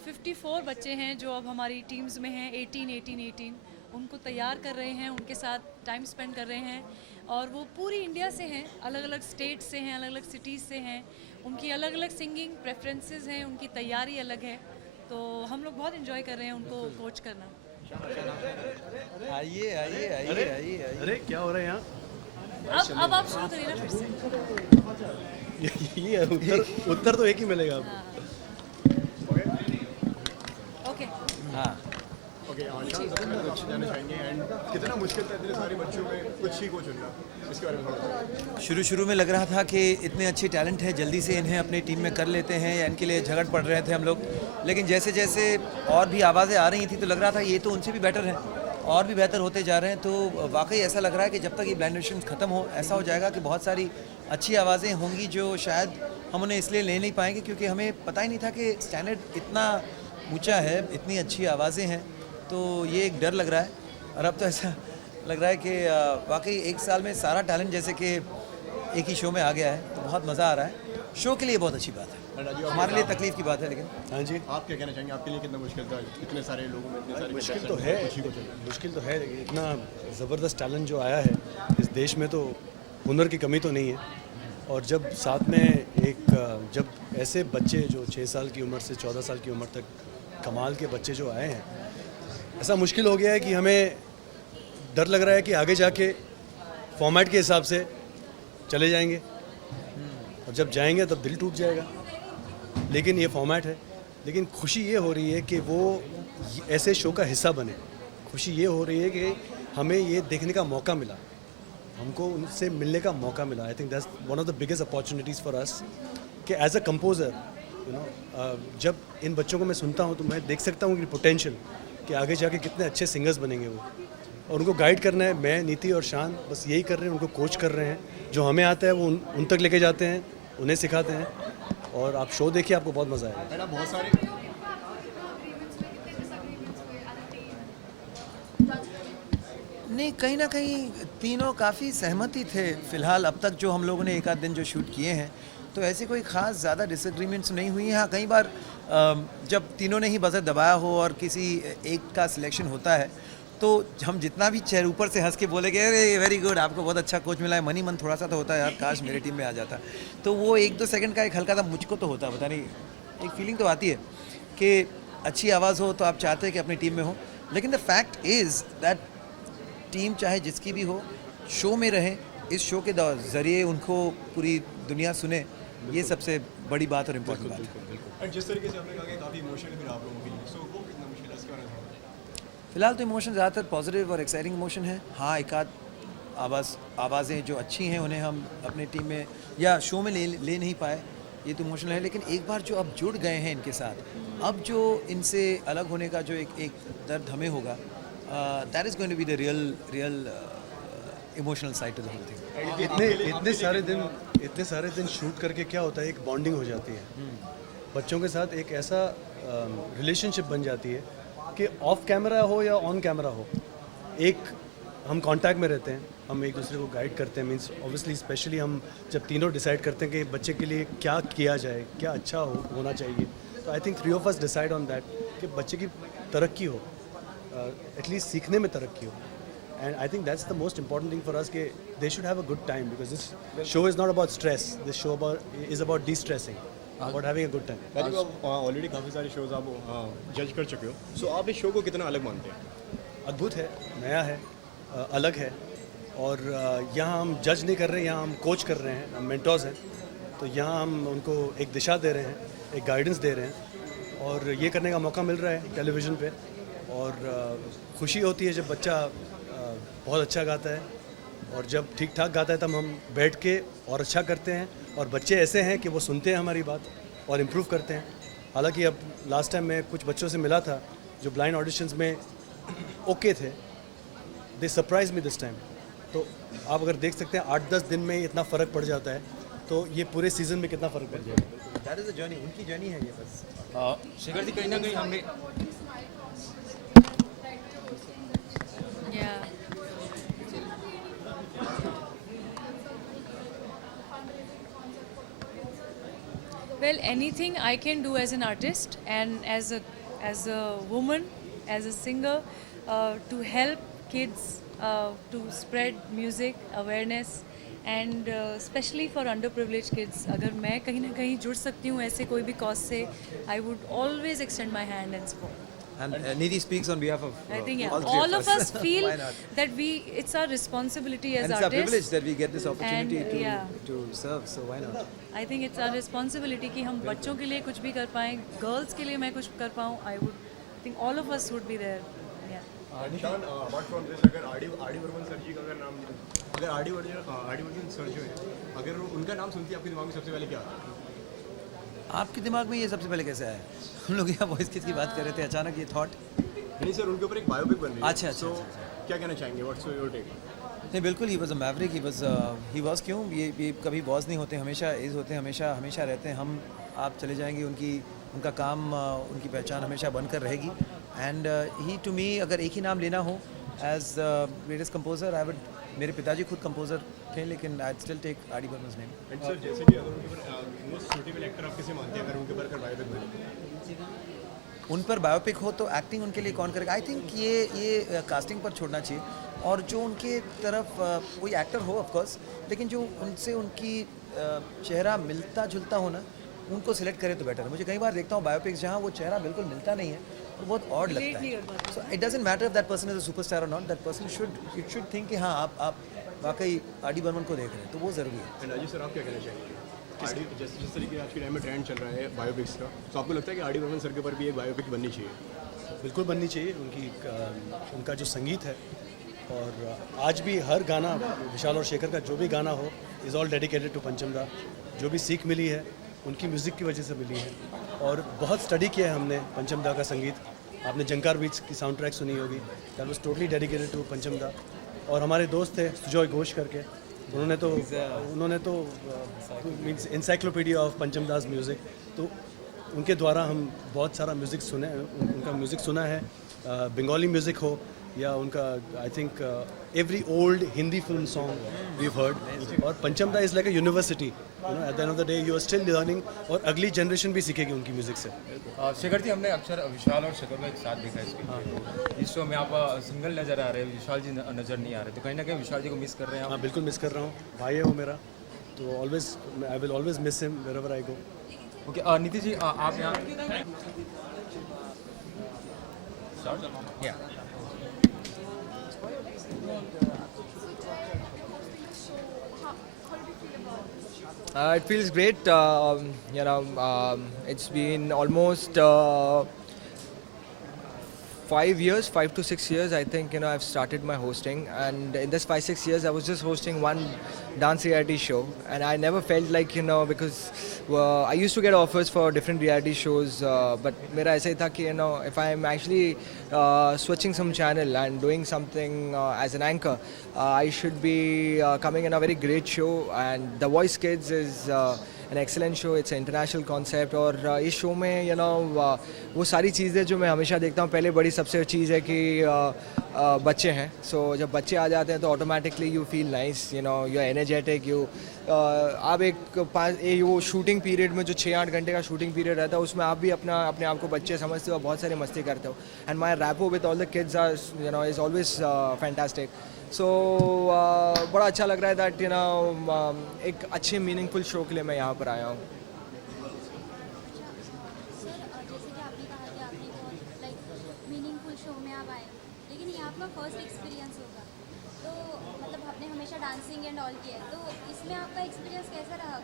54 बच्चे हैं जो अब हमारी टीम्स में हैं, 18 उनको तैयार कर रहे हैं, उनके साथ टाइम स्पेंड कर रहे हैं, और वो पूरी इंडिया से हैं, अलग अलग स्टेट से हैं, अलग अलग सिटीज़ से हैं, उनकी अलग अलग सिंगिंग प्रेफरेंसेस हैं, उनकी तैयारी अलग है, तो हम लोग बहुत इन्जॉय कर रहे हैं उनको कोच करना। आइए आइए आइए आइए। अरे क्या हो रहा है यहाँ? अब आप शुरू करिए ना फिर से। ये उत्तर तो एक ही मिलेगा आपको। ओके हाँ ओके, शान सबसे पहले कुछ जानना चाहेंगे एंड कितना मुश्किल था इतने सारे बच्चों में कुछ ही को चुनना, इसके बारे में थोड़ा बताइए। शुरू में लग रहा था कि इतने अच्छे टैलेंट है, जल्दी से इन्हें अपनी टीम में कर लेते हैं या इनके लिए झगड़ पड़ रहे थे हम लोग, लेकिन जैसे जैसे और भी आवाज़ें आ रही थी तो लग रहा था ये तो उनसे भी बेटर है और भी बेहतर होते जा रहे हैं। तो वाकई ऐसा लग रहा है कि जब तक ये ब्लाइंड ऑडिशंस ख़त्म हो, ऐसा हो जाएगा कि बहुत सारी अच्छी आवाज़ें होंगी जो शायद हम उन्हें इसलिए ले नहीं पाएंगे क्योंकि हमें पता ही नहीं था कि स्टैंडर्ड इतना ऊंचा है, इतनी अच्छी आवाज़ें हैं। तो ये एक डर लग रहा है, और अब तो ऐसा लग रहा है कि वाकई एक साल में सारा टैलेंट जैसे कि एक ही शो में आ गया है, तो बहुत मज़ा आ रहा है। शो के लिए बहुत अच्छी बात है, हमारे लिए तकलीफ की बात है। लेकिन हाँ जी, आप क्या कहना चाहेंगे, आपके लिए कितना मुश्किल था इतने सारे लोगों में इतने सारे मुश्किल तो है, मुश्किल तो है, लेकिन इतना ज़बरदस्त टैलेंट जो आया है इस देश में, तो हुनर की कमी तो नहीं है। और जब साथ में जब ऐसे बच्चे जो 6 साल की उम्र से 14 साल की उम्र तक कमाल के बच्चे जो आए हैं, ऐसा मुश्किल हो गया है कि हमें डर लग रहा है कि आगे जाके फॉर्मेट के हिसाब से चले जाएंगे, और जब जाएंगे तब दिल टूट जाएगा। लेकिन ये फॉर्मेट है, लेकिन खुशी ये हो रही है कि वो ऐसे शो का हिस्सा बने। खुशी ये हो रही है कि हमें ये देखने का मौका मिला, हमको उनसे मिलने का मौका मिला। I think that's one of the biggest opportunities for us कि एज अ कंपोज़र जब इन बच्चों को मैं सुनता हूँ तो मैं देख सकता हूँ कि पोटेंशियल कि आगे जाके कितने अच्छे सिंगर्स बनेंगे वो, और उनको गाइड करना है। मैं, नीति और शान बस यही कर रहे हैं, उनको कोच कर रहे हैं। जो हमें आता है वो उन तक लेके जाते हैं, उन्हें सिखाते हैं, और आप शो देखिए, आपको बहुत मज़ा आएगा। बहुत सारे नहीं, कहीं ना कहीं तीनों काफ़ी सहमति थे फिलहाल अब तक जो हम लोगों ने एक आध दिन जो शूट किए हैं, तो ऐसी कोई ख़ास ज़्यादा डिसएग्रीमेंट्स नहीं हुई हैं। हाँ, कई बार जब तीनों ने ही बजर दबाया हो और किसी एक का सिलेक्शन होता है, तो हम जितना भी चेहरे ऊपर से हंस के बोलेंगे अरे वेरी गुड, आपको बहुत अच्छा कोच मिला है, मनी मन थोड़ा सा तो होता है यार, काश मेरी टीम में आ जाता। तो वो 1-2 सेकंड का एक हल्का सा मुझको तो होता है, पता नहीं, एक फीलिंग तो आती है कि अच्छी आवाज़ हो तो आप चाहते हैं कि अपनी टीम में हो। लेकिन the fact is that team चाहे जिसकी भी हो, शो में रहे, इस शो के ज़रिए उनको पूरी दुनिया सुने, ये सबसे बड़ी बात और इम्पोर्टेंट बात है। और जिस तरीके से आपने कहा कि काफ़ी इमोशन है फिर आप लोगों के लिए, सो वो कितना मुश्किल है, इसके बारे में? फिलहाल तो इमोशन ज़्यादातर पॉजिटिव और एक्साइटिंग इमोशन है। हाँ, एक आध आवाज़ें जो अच्छी हैं उन्हें हम अपनी टीम में या शो में ले नहीं पाए, ये तो इमोशनल है। लेकिन एक बार जो अब जुड़ गए हैं इनके साथ, अब जो इनसे अलग होने का जो एक दर्द हमें होगा, that is going to be the real emotional side to the whole thing. इतने सारे दिन शूट करके क्या होता है, एक बॉन्डिंग हो जाती है बच्चों के साथ, एक ऐसा रिलेशनशिप बन जाती है कि ऑफ कैमरा हो या ऑन कैमरा हो, एक हम कांटेक्ट में रहते हैं, हम एक दूसरे को गाइड करते हैं। मींस ऑब्वियसली स्पेशली हम जब तीनों डिसाइड करते हैं कि बच्चे के लिए क्या किया जाए, क्या अच्छा होना चाहिए, तो I think 3 of us decide on that कि बच्चे की तरक्की हो, एटलीस्ट सीखने में तरक्की हो। And I think that's the most important thing for us, कि they should have a good time, because this show is not about stress. This show is about de-stressing, about having a good time. Rajiv, आप already काफ़ी सारे shows आप जज कर चुके हो, सो आप इस शो को कितना अलग मानते हैं? अद्भुत है, नया है, अलग है, और यहाँ हम जज नहीं कर रहे हैं, यहाँ हम कोच कर रहे हैं, हम मेंटोर्स हैं। तो यहाँ हम उनको एक दिशा दे रहे हैं, एक गाइडेंस दे रहे हैं, और ये करने का मौका मिल रहा है टेलीविज़न पे। और खुशी होती है जब बच्चा बहुत अच्छा गाता है, और जब ठीक ठाक गाता है तब हम बैठ के और अच्छा करते हैं। और बच्चे ऐसे हैं कि वो सुनते हैं हमारी बात और इम्प्रूव करते हैं। हालांकि अब लास्ट टाइम मैं कुछ बच्चों से मिला था जो ब्लाइंड ऑडिशंस में ओके थे, दे सरप्राइज मी दिस टाइम। तो आप अगर देख सकते हैं 8-10 दिन में इतना फ़र्क पड़ जाता है, तो ये पूरे सीज़न में कितना फ़र्क पड़ जाएगा। दैट इज़ द जर्नी, उनकी जर्नी है ये बस। शेखर जी कहीं ना कहीं हमने Well, anything I can do as an artist and as a woman, as a singer, to help kids to spread music awareness and especially for underprivileged kids. अगर मैं कहीं ना कहीं जुड़ सकती हूँ ऐसे कोई भी cause से, I would always extend my hand and support. And Nidhi speaks on behalf of I think all of us feel that it's our responsibility as and artists. it's our privilege that we get this opportunity and, to serve, so why not? I think it's our responsibility कि हम बच्चों के लिए कुछ भी कर पाएं, girls के लिए मैं कुछ कर पाऊँ. I think all of us would be there. Yeah. निशान, apart from this, अगर आर डी बर्मन सर जी का अगर नाम, अगर आर डी बर्मन सर जो है, अगर उनका नाम सुनती है आपके दिमाग में सबसे पहले क्या आता है? आपके दिमाग में ये सबसे पहले कैसे आया? हम लोग यहाँ वॉइस किड्स की बात कर रहे थे, अचानक ये थॉट। नहीं सर, उनके ऊपर एक बायोपिक बन रही है। अच्छा। क्या कहना चाहेंगे? What's your take? नहीं, बिल्कुल he was a maverick, he was क्यों, ये कभी वॉज नहीं होते, हमेशा इज़ होते हैं, हमेशा रहते हैं। हम आप चले जाएंगे, उनका काम, उनकी पहचान हमेशा बनकर रहेगी। एंड ही टू मी, अगर एक ही नाम लेना हो as greatest composer, I would, मेरे पिताजी खुद कंपोजर थे, लेकिन I still take R D Burman's name. And sir, जैसे कि अगर उनके ऊपर मोस्ट सूटेबल एक्टर आप किसे मानते हैं अगर उनके ऊपर बायोपिक बने? उन पर बायोपिक हो तो एक्टिंग उनके लिए कौन करेगा? आई थिंक ये कास्टिंग पर छोड़ना चाहिए, और जो उनके तरफ कोई एक्टर हो ऑफ कोर्स, लेकिन जो उनसे उनकी चेहरा मिलता जुलता हो ना, उनको सिलेक्ट करे तो बेटर है। मुझे कई बार देखता हूँ बायोपिक्स जहाँ वो चेहरा बिल्कुल मिलता नहीं है, तो बहुत ऑड लगता है। So it doesn't matter if that person is a superstar or not, that person should think कि हाँ आप वाकई आर डी बर्मन को देख रहे हैं, तो वो ज़रूरी है। एंड अजय सर, आप क्या कहना चाहेंगे? जिस तरीके आज के टाइम में ट्रेंड चल रहा है बायोपिक्स का, तो आपको लगता है कि आर डी बर्मन सर के ऊपर भी एक बायोपिक बननी चाहिए? बिल्कुल बननी चाहिए। उनका जो संगीत है, और आज भी हर गाना, विशाल और शेखर का जो भी गाना हो, is all dedicated to Pancham दा। जो भी सीख मिली है उनकी म्यूज़िक की वजह से मिली है, और बहुत स्टडी किया है हमने पंचम दा का संगीत। आपने जंकार बीच की साउंड ट्रैक सुनी होगी, that was totally dedicated to Pancham da. और हमारे दोस्त थे सुजॉय घोष करके, उन्होंने तो मीन्स इंसाइक्लोपीडिया ऑफ पंचम दास म्यूज़िक, तो उनके द्वारा हम बहुत सारा म्यूज़िक सुने, उनका म्यूज़िक सुना है। बंगाली म्यूज़िक हो या उनका, I think every old Hindi film song we heard. और Pancham da is like a university, you know, at the end of the day you are still learning, और अगली जनरेशन भी सीखेगी उनकी म्यूज़िक से। शेखर जी, हमने अक्सर विशाल और शेखर को एक साथ देखा है इस शो में। आप सिंगल नज़र आ रहे हैं, विशाल जी नज़र नहीं आ रहे, तो कहीं ना कहीं विशाल जी को मिस कर रहे हैं? हाँ, बिल्कुल मिस कर रहा हूँ। भाई है वो मेरा, तो always I will always miss him wherever I go. Okay, नीति जी, आप यहाँ It feels great. It's been almost 5 to 6 years, I think, I've started my hosting, and in this 5-6 years I was just hosting one dance reality show, and I never felt like, because I used to get offers for different reality shows, but mera aisa hi tha ki, if I'm actually switching some channel and doing something as an anchor, I should be coming in a very great show, and The Voice Kids is an excellent show. It's an international concept, और इस show में वो सारी चीज़ें जो मैं हमेशा देखता हूँ, पहले बड़ी सबसे चीज़ है कि बच्चे हैं, सो जब बच्चे आ जाते हैं तो automatically you feel nice, you are energetic, आप वो शूटिंग पीरियड में जो 6-8 घंटे का शूटिंग पीरियड रहता है, उसमें आप भी अपने आप को बच्चे समझते हो, बहुत सारी मस्ती करते हो, and my rapport with all the kids are is always fantastic. So बड़ा अच्छा लग रहा है दैट एक अच्छे मीनिंगफुल शो के लिए मैं यहाँ पर आया हूँ। मीनिंगफुल शो में आप आए, लेकिन ये आपका फर्स्ट एक्सपीरियंस होगा, तो मतलब आपने हमेशा डांसिंग एंड ऑल किया, तो इसमें आपका एक्सपीरियंस कैसा रहा?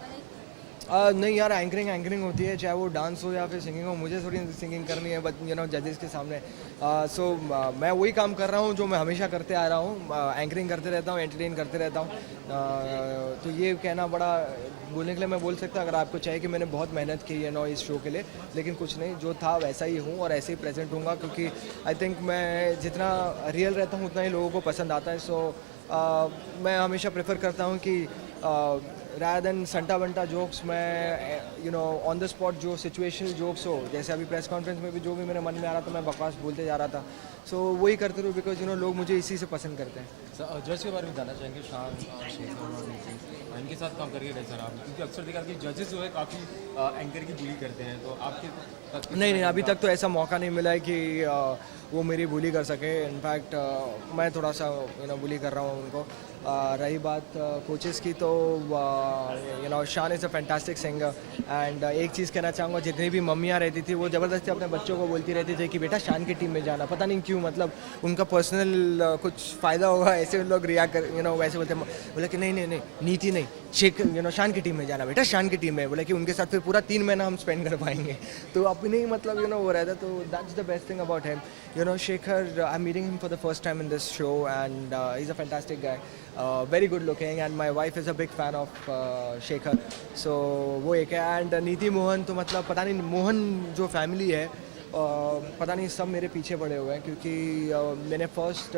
नहीं यार, एंकरिंग होती है, चाहे वो डांस हो या फिर सिंगिंग हो, मुझे थोड़ी सिंगिंग करनी है, बट जजेस के सामने। सो मैं वही काम कर रहा हूँ जो मैं हमेशा करते आ रहा हूँ, एंकरिंग करते रहता हूँ, एंटरटेन करते रहता हूँ, तो ये कहना बड़ा बोलने के लिए मैं बोल सकता अगर आपको चाहिए कि मैंने बहुत मेहनत की है इस शो के लिए, लेकिन कुछ नहीं, जो था वैसा ही हूँ और ऐसे ही प्रेजेंट हूँगा, क्योंकि आई थिंक मैं जितना रियल रहता हूँ उतना ही लोगों को पसंद आता है. सो मैं हमेशा प्रेफर करता हूँ कि rather than संटा बंटा जोक्स मैं ऑन द स्पॉट जो सिचुएशनल जोक्स हो, जैसे अभी प्रेस कॉन्फ्रेंस में भी जो भी मेरे मन में आ रहा था मैं बकवास बोलते जा रहा था. सो वही करते रहूँ बिकॉज लोग मुझे इसी से पसंद करते हैं. सर जज के बारे में जानना चाहेंगे, शान शेखर और नीति, इनके साथ काम करके कैसा रहा? क्योंकि अक्सर देखा कि जजेस जो है काफ़ी एंकर की बुली करते हैं, तो आपके नहीं, अभी तक तो ऐसा मौका नहीं मिला है कि वो मेरी बुली कर सके. इनफैक्ट मैं थोड़ा सा बुली कर रहा हूँ उनको. रही बात कोचेस की, तो शान is a fantastic singer. And एक चीज़ कहना चाहूँगा, जितनी भी मम्मियाँ रहती थी वो ज़बरदस्ती अपने बच्चों को बोलती रहती थी कि बेटा शान की टीम में जाना. पता नहीं क्यों, मतलब उनका पर्सनल कुछ फ़ायदा होगा ऐसे उन लोग रिएक्ट कर वैसे बोलते. बोले कि नहीं नीति नहीं, शेखर शान की टीम में जाना बेटा, शान की टीम में. बोले कि उनके साथ फिर पूरा 3 महीना हम स्पेंड कर पाएंगे. तो अपने ही मतलब वो रहता. तो that's the best thing about him. Shekhar, I am meeting him for the first time in this show and he is a fantastic guy. Very good looking and my wife is a big fan of Shekhar. So वो एक है. And नीति मोहन तो मतलब पता नहीं, मोहन जो family है पता नहीं सब मेरे पीछे पड़े हुए हैं, क्योंकि मैंने फर्स्ट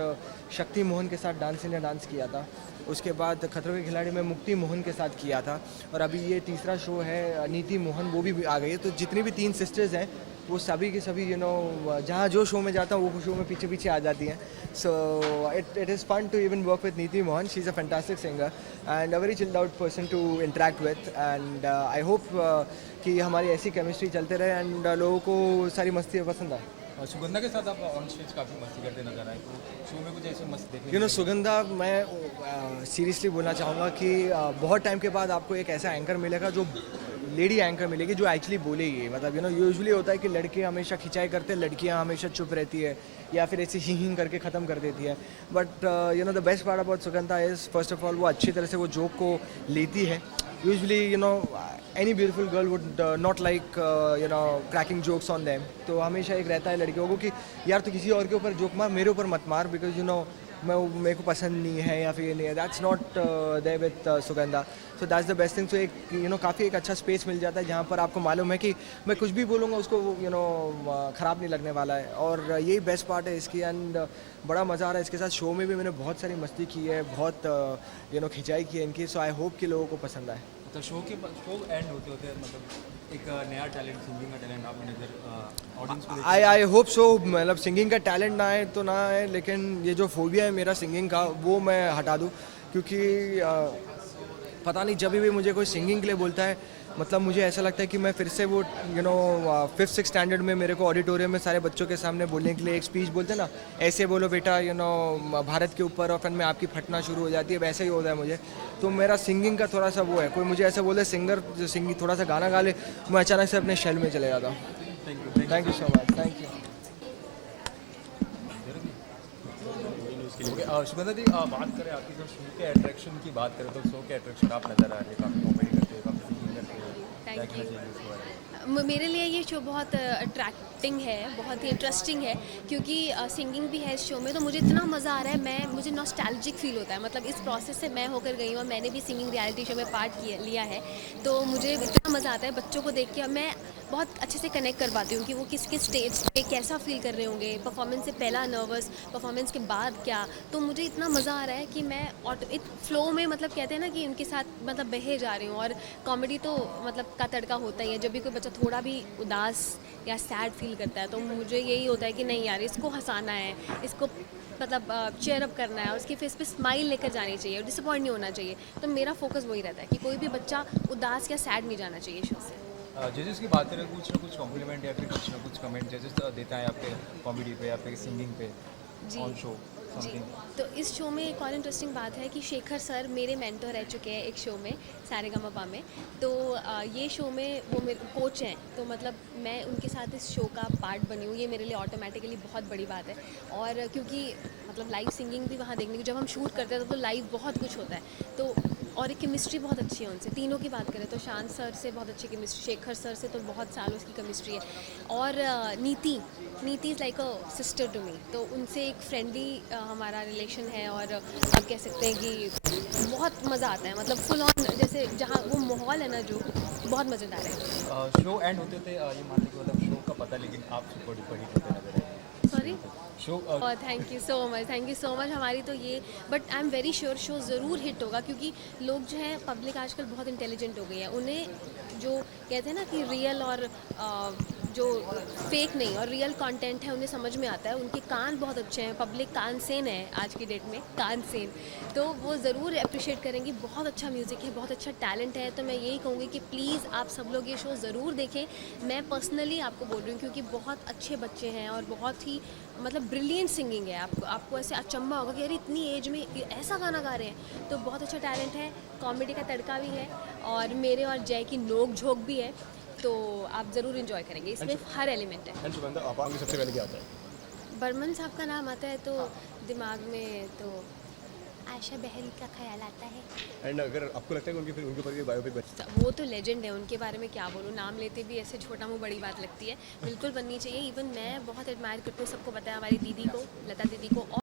शक्ति मोहन के साथ डांस इंडिया डांस किया था. उसके बाद खतरों के खिलाड़ी में मुक्ति मोहन के साथ किया था, और अभी ये तीसरा शो है नीति मोहन, वो भी आ गई है. तो जितनी भी 3 सिस्टर्स हैं वो सभी की सभी जहाँ जो शो में जाता हूँ वो शो में पीछे पीछे आ जाती हैं. So it is fun to even work with Neeti Mohan. She is a fantastic singer and a very chilled out person to interact with. And I hope कि हमारी ऐसी केमिस्ट्री चलते रहे एंड लोगों को सारी मस्ती पसंद आए. सुगंधा के साथ आप ऑन स्टेज काफ़ी मस्ती करते नजर आए, तो शो में कुछ ऐसे मस्ती देखने सुगंधा, मैं सीरियसली बोलना चाहूँगा कि बहुत टाइम के बाद आपको एक ऐसा एंकर मिलेगा, जो लेडी एंकर मिलेगी जो एक्चुअली बोलेगी. मतलब यूजुअली होता है कि लड़के हमेशा खिंचाई करते हैं, लड़कियां हमेशा चुप रहती है या फिर ऐसे ही करके ख़त्म कर देती है. But the best part about Sugandha is first of all वो अच्छी तरह से वो जोक को लेती है. Usually any beautiful girl would not like cracking jokes on them. तो हमेशा एक रहता है लड़कियों को कि यार तो किसी और के ऊपर जोक मार, मेरे ऊपर मत मार, बिकॉज मेरे को पसंद नहीं है या फिर ये नहीं है. That's not there with Sugandha. So that's the best thing. तो एक काफ़ी एक अच्छा स्पेस मिल जाता है जहाँ पर आपको मालूम है कि मैं कुछ भी बोलूँगा उसको ख़राब नहीं लगने वाला है, और यही बेस्ट पार्ट है इसकी. एंड बड़ा मज़ा आ रहा है इसके साथ. शो में भी मैंने बहुत सारी मस्ती की है, बहुत खिंचाई की है इनकी. सो आई होप कि लोगों को पसंद आए. तो शो एंड होते मतलब एक नया टैलेंट, सिंगिंग का टैलेंट आप नजर ऑडियंस को आई होप सो. मतलब सिंगिंग का टैलेंट ना आए तो ना आए, लेकिन ये जो फोबिया है मेरा सिंगिंग का वो मैं हटा दूँ, क्योंकि पता नहीं जब भी मुझे कोई सिंगिंग के लिए बोलता है, मतलब मुझे ऐसा लगता है कि मैं फिर से वो 5th-6th स्टैंडर्ड में मेरे को ऑडिटोरियम में सारे बच्चों के सामने बोलने के लिए एक स्पीच बोलते हैं ना, ऐसे बोलो बेटा भारत के ऊपर, और फिर में आपकी फटना शुरू हो जाती है, वैसे ही होता है मुझे. तो मेरा सिंगिंग का थोड़ा सा वो है. कोई मुझे ऐसा बोले सिंगर जो सिंगिंग थोड़ा सा गाना गा ले, मैं अचानक से अपने शेल में चले जाता हूँ. Thank you so much. Thank you. Sugandha ji, बात करें आपकी जो शो के अट्रैक्शन की बात करें, तो शो के अट्रैक्शन आप नज़र आ रहे हैं, काफ़ी कॉमेडी करते हैं, काफ़ी सिंगिंग करते हैं. Thank you. मेरे लिए ये शो बहुत अट्रैक्टिंग है, बहुत ही इंटरेस्टिंग है, क्योंकि सिंगिंग भी है इस शो में. तो मुझे इतना मज़ा आ रहा है, मुझे नॉस्टैल्जिक फील होता है. मतलब इस प्रोसेस से मैं होकर गई हूँ और मैंने भी सिंगिंग रियलिटी शो में पार्ट लिया है. तो मुझे इतना मज़ा आता है बच्चों को देख के. मैं बहुत अच्छे से कनेक्ट कर पाती हूँ कि वो किस स्टेज पे कैसा फील कर रहे होंगे, परफॉर्मेंस से पहला नर्वस, परफॉर्मेंस के बाद क्या. तो मुझे इतना मज़ा आ रहा है कि मैं एक फ्लो में, मतलब कहते हैं ना कि उनके साथ मतलब बहे जा रही हूँ. और कॉमेडी तो मतलब का तड़का होता ही है. जब भी कोई बच्चा थोड़ा भी उदास या सैड फील करता है तो मुझे यही होता है कि नहीं यार, इसको हंसाना है, इसको मतलब चेयर अप करना है, और उसके फेस पे स्माइल लेकर जानी चाहिए और डिसअपॉइंट नहीं होना चाहिए. तो मेरा फोकस वही रहता है कि कोई भी बच्चा उदास या सैड नहीं जाना चाहिए शो से. जजेस की बात करें, कुछ ना कुछ कॉम्प्लीमेंट या फिर कुछ ना कुछ कमेंट जजेस देता है आपके कॉमेडी पे या फिर सिंगिंग पे ऑन शो समथिंग. तो इस शो में एक और इंटरेस्टिंग बात है कि शेखर सर मेरे मेंटर रह चुके हैं एक शो में, सारेगामापा में. तो ये शो में वो मेरे कोच हैं, तो मतलब मैं उनके साथ इस शो का पार्ट बनी हूँ. ये मेरे लिए ऑटोमेटिकली बहुत बड़ी बात है. और क्योंकि मतलब लाइव सिंगिंग भी वहाँ देखने की, जब हम शूट करते हैं तो लाइव बहुत कुछ होता है. तो और एक केमिस्ट्री बहुत अच्छी है उनसे. तीनों की बात करें तो शान सर से बहुत अच्छी केमिस्ट्री, शेखर सर से तो बहुत सालों की केमिस्ट्री है. और Niti is like a sister to me. तो उनसे एक फ्रेंडली हमारा रिलेशन है, और आप कह सकते हैं कि बहुत मज़ा आता है, मतलब फुल ऑन जैसे जहाँ वो माहौल है ना जो बहुत मज़ेदार है। शो एंड होते होते ये मान लीजिए मतलब शो का पता, लेकिन आप सुपर डुपर हिट होते नजर आए। Sorry, show thank you so much. हमारी तो ये, but I am very sure show ज़रूर हिट होगा, क्योंकि लोग जो हैं, पब्लिक आजकल बहुत इंटेलिजेंट हो गई है। उन्हें जो कहते हैं ना कि रियल और जो फेक नहीं और रियल कंटेंट है उन्हें समझ में आता है। उनके कान बहुत अच्छे हैं, पब्लिक कान सेन है आज की डेट में, कान सेन, तो वो ज़रूर अप्रिशिएट करेंगी। बहुत अच्छा म्यूज़िक है, बहुत अच्छा टैलेंट है, तो मैं यही कहूँगी कि प्लीज़ आप सब लोग ये शो ज़रूर देखें। मैं पर्सनली आपको बोल रही हूँ, क्योंकि बहुत अच्छे बच्चे हैं और बहुत ही मतलब ब्रिलियंट सिंगिंग है। आपको ऐसे अचंभा होगा कि यार इतनी एज में ऐसा गाना गा रहे हैं, तो बहुत अच्छा टैलेंट है। कॉमेडी का तड़का भी है और मेरे और जय की नोक झोंक भी है, तो आप ज़रूर इन्जॉय करेंगे। इसमें हर एलिमेंट है। एंड सुगंधा, आपको सबसे पहले क्या आता है? बर्मन साहब का नाम आता है तो दिमाग में तो आशा बहल का ख्याल आता है। एंड अगर आपको लगता है कि उनके ऊपर भी बायोपिक बन, वो तो लेजेंड है, उनके बारे में क्या बोलूँ, नाम लेते भी ऐसे छोटा मुँह बड़ी बात लगती है। बिल्कुल बननी चाहिए। इवन मैं बहुत एडमायर करती हूँ, सबको पता है, हमारी दीदी को, लता दीदी को।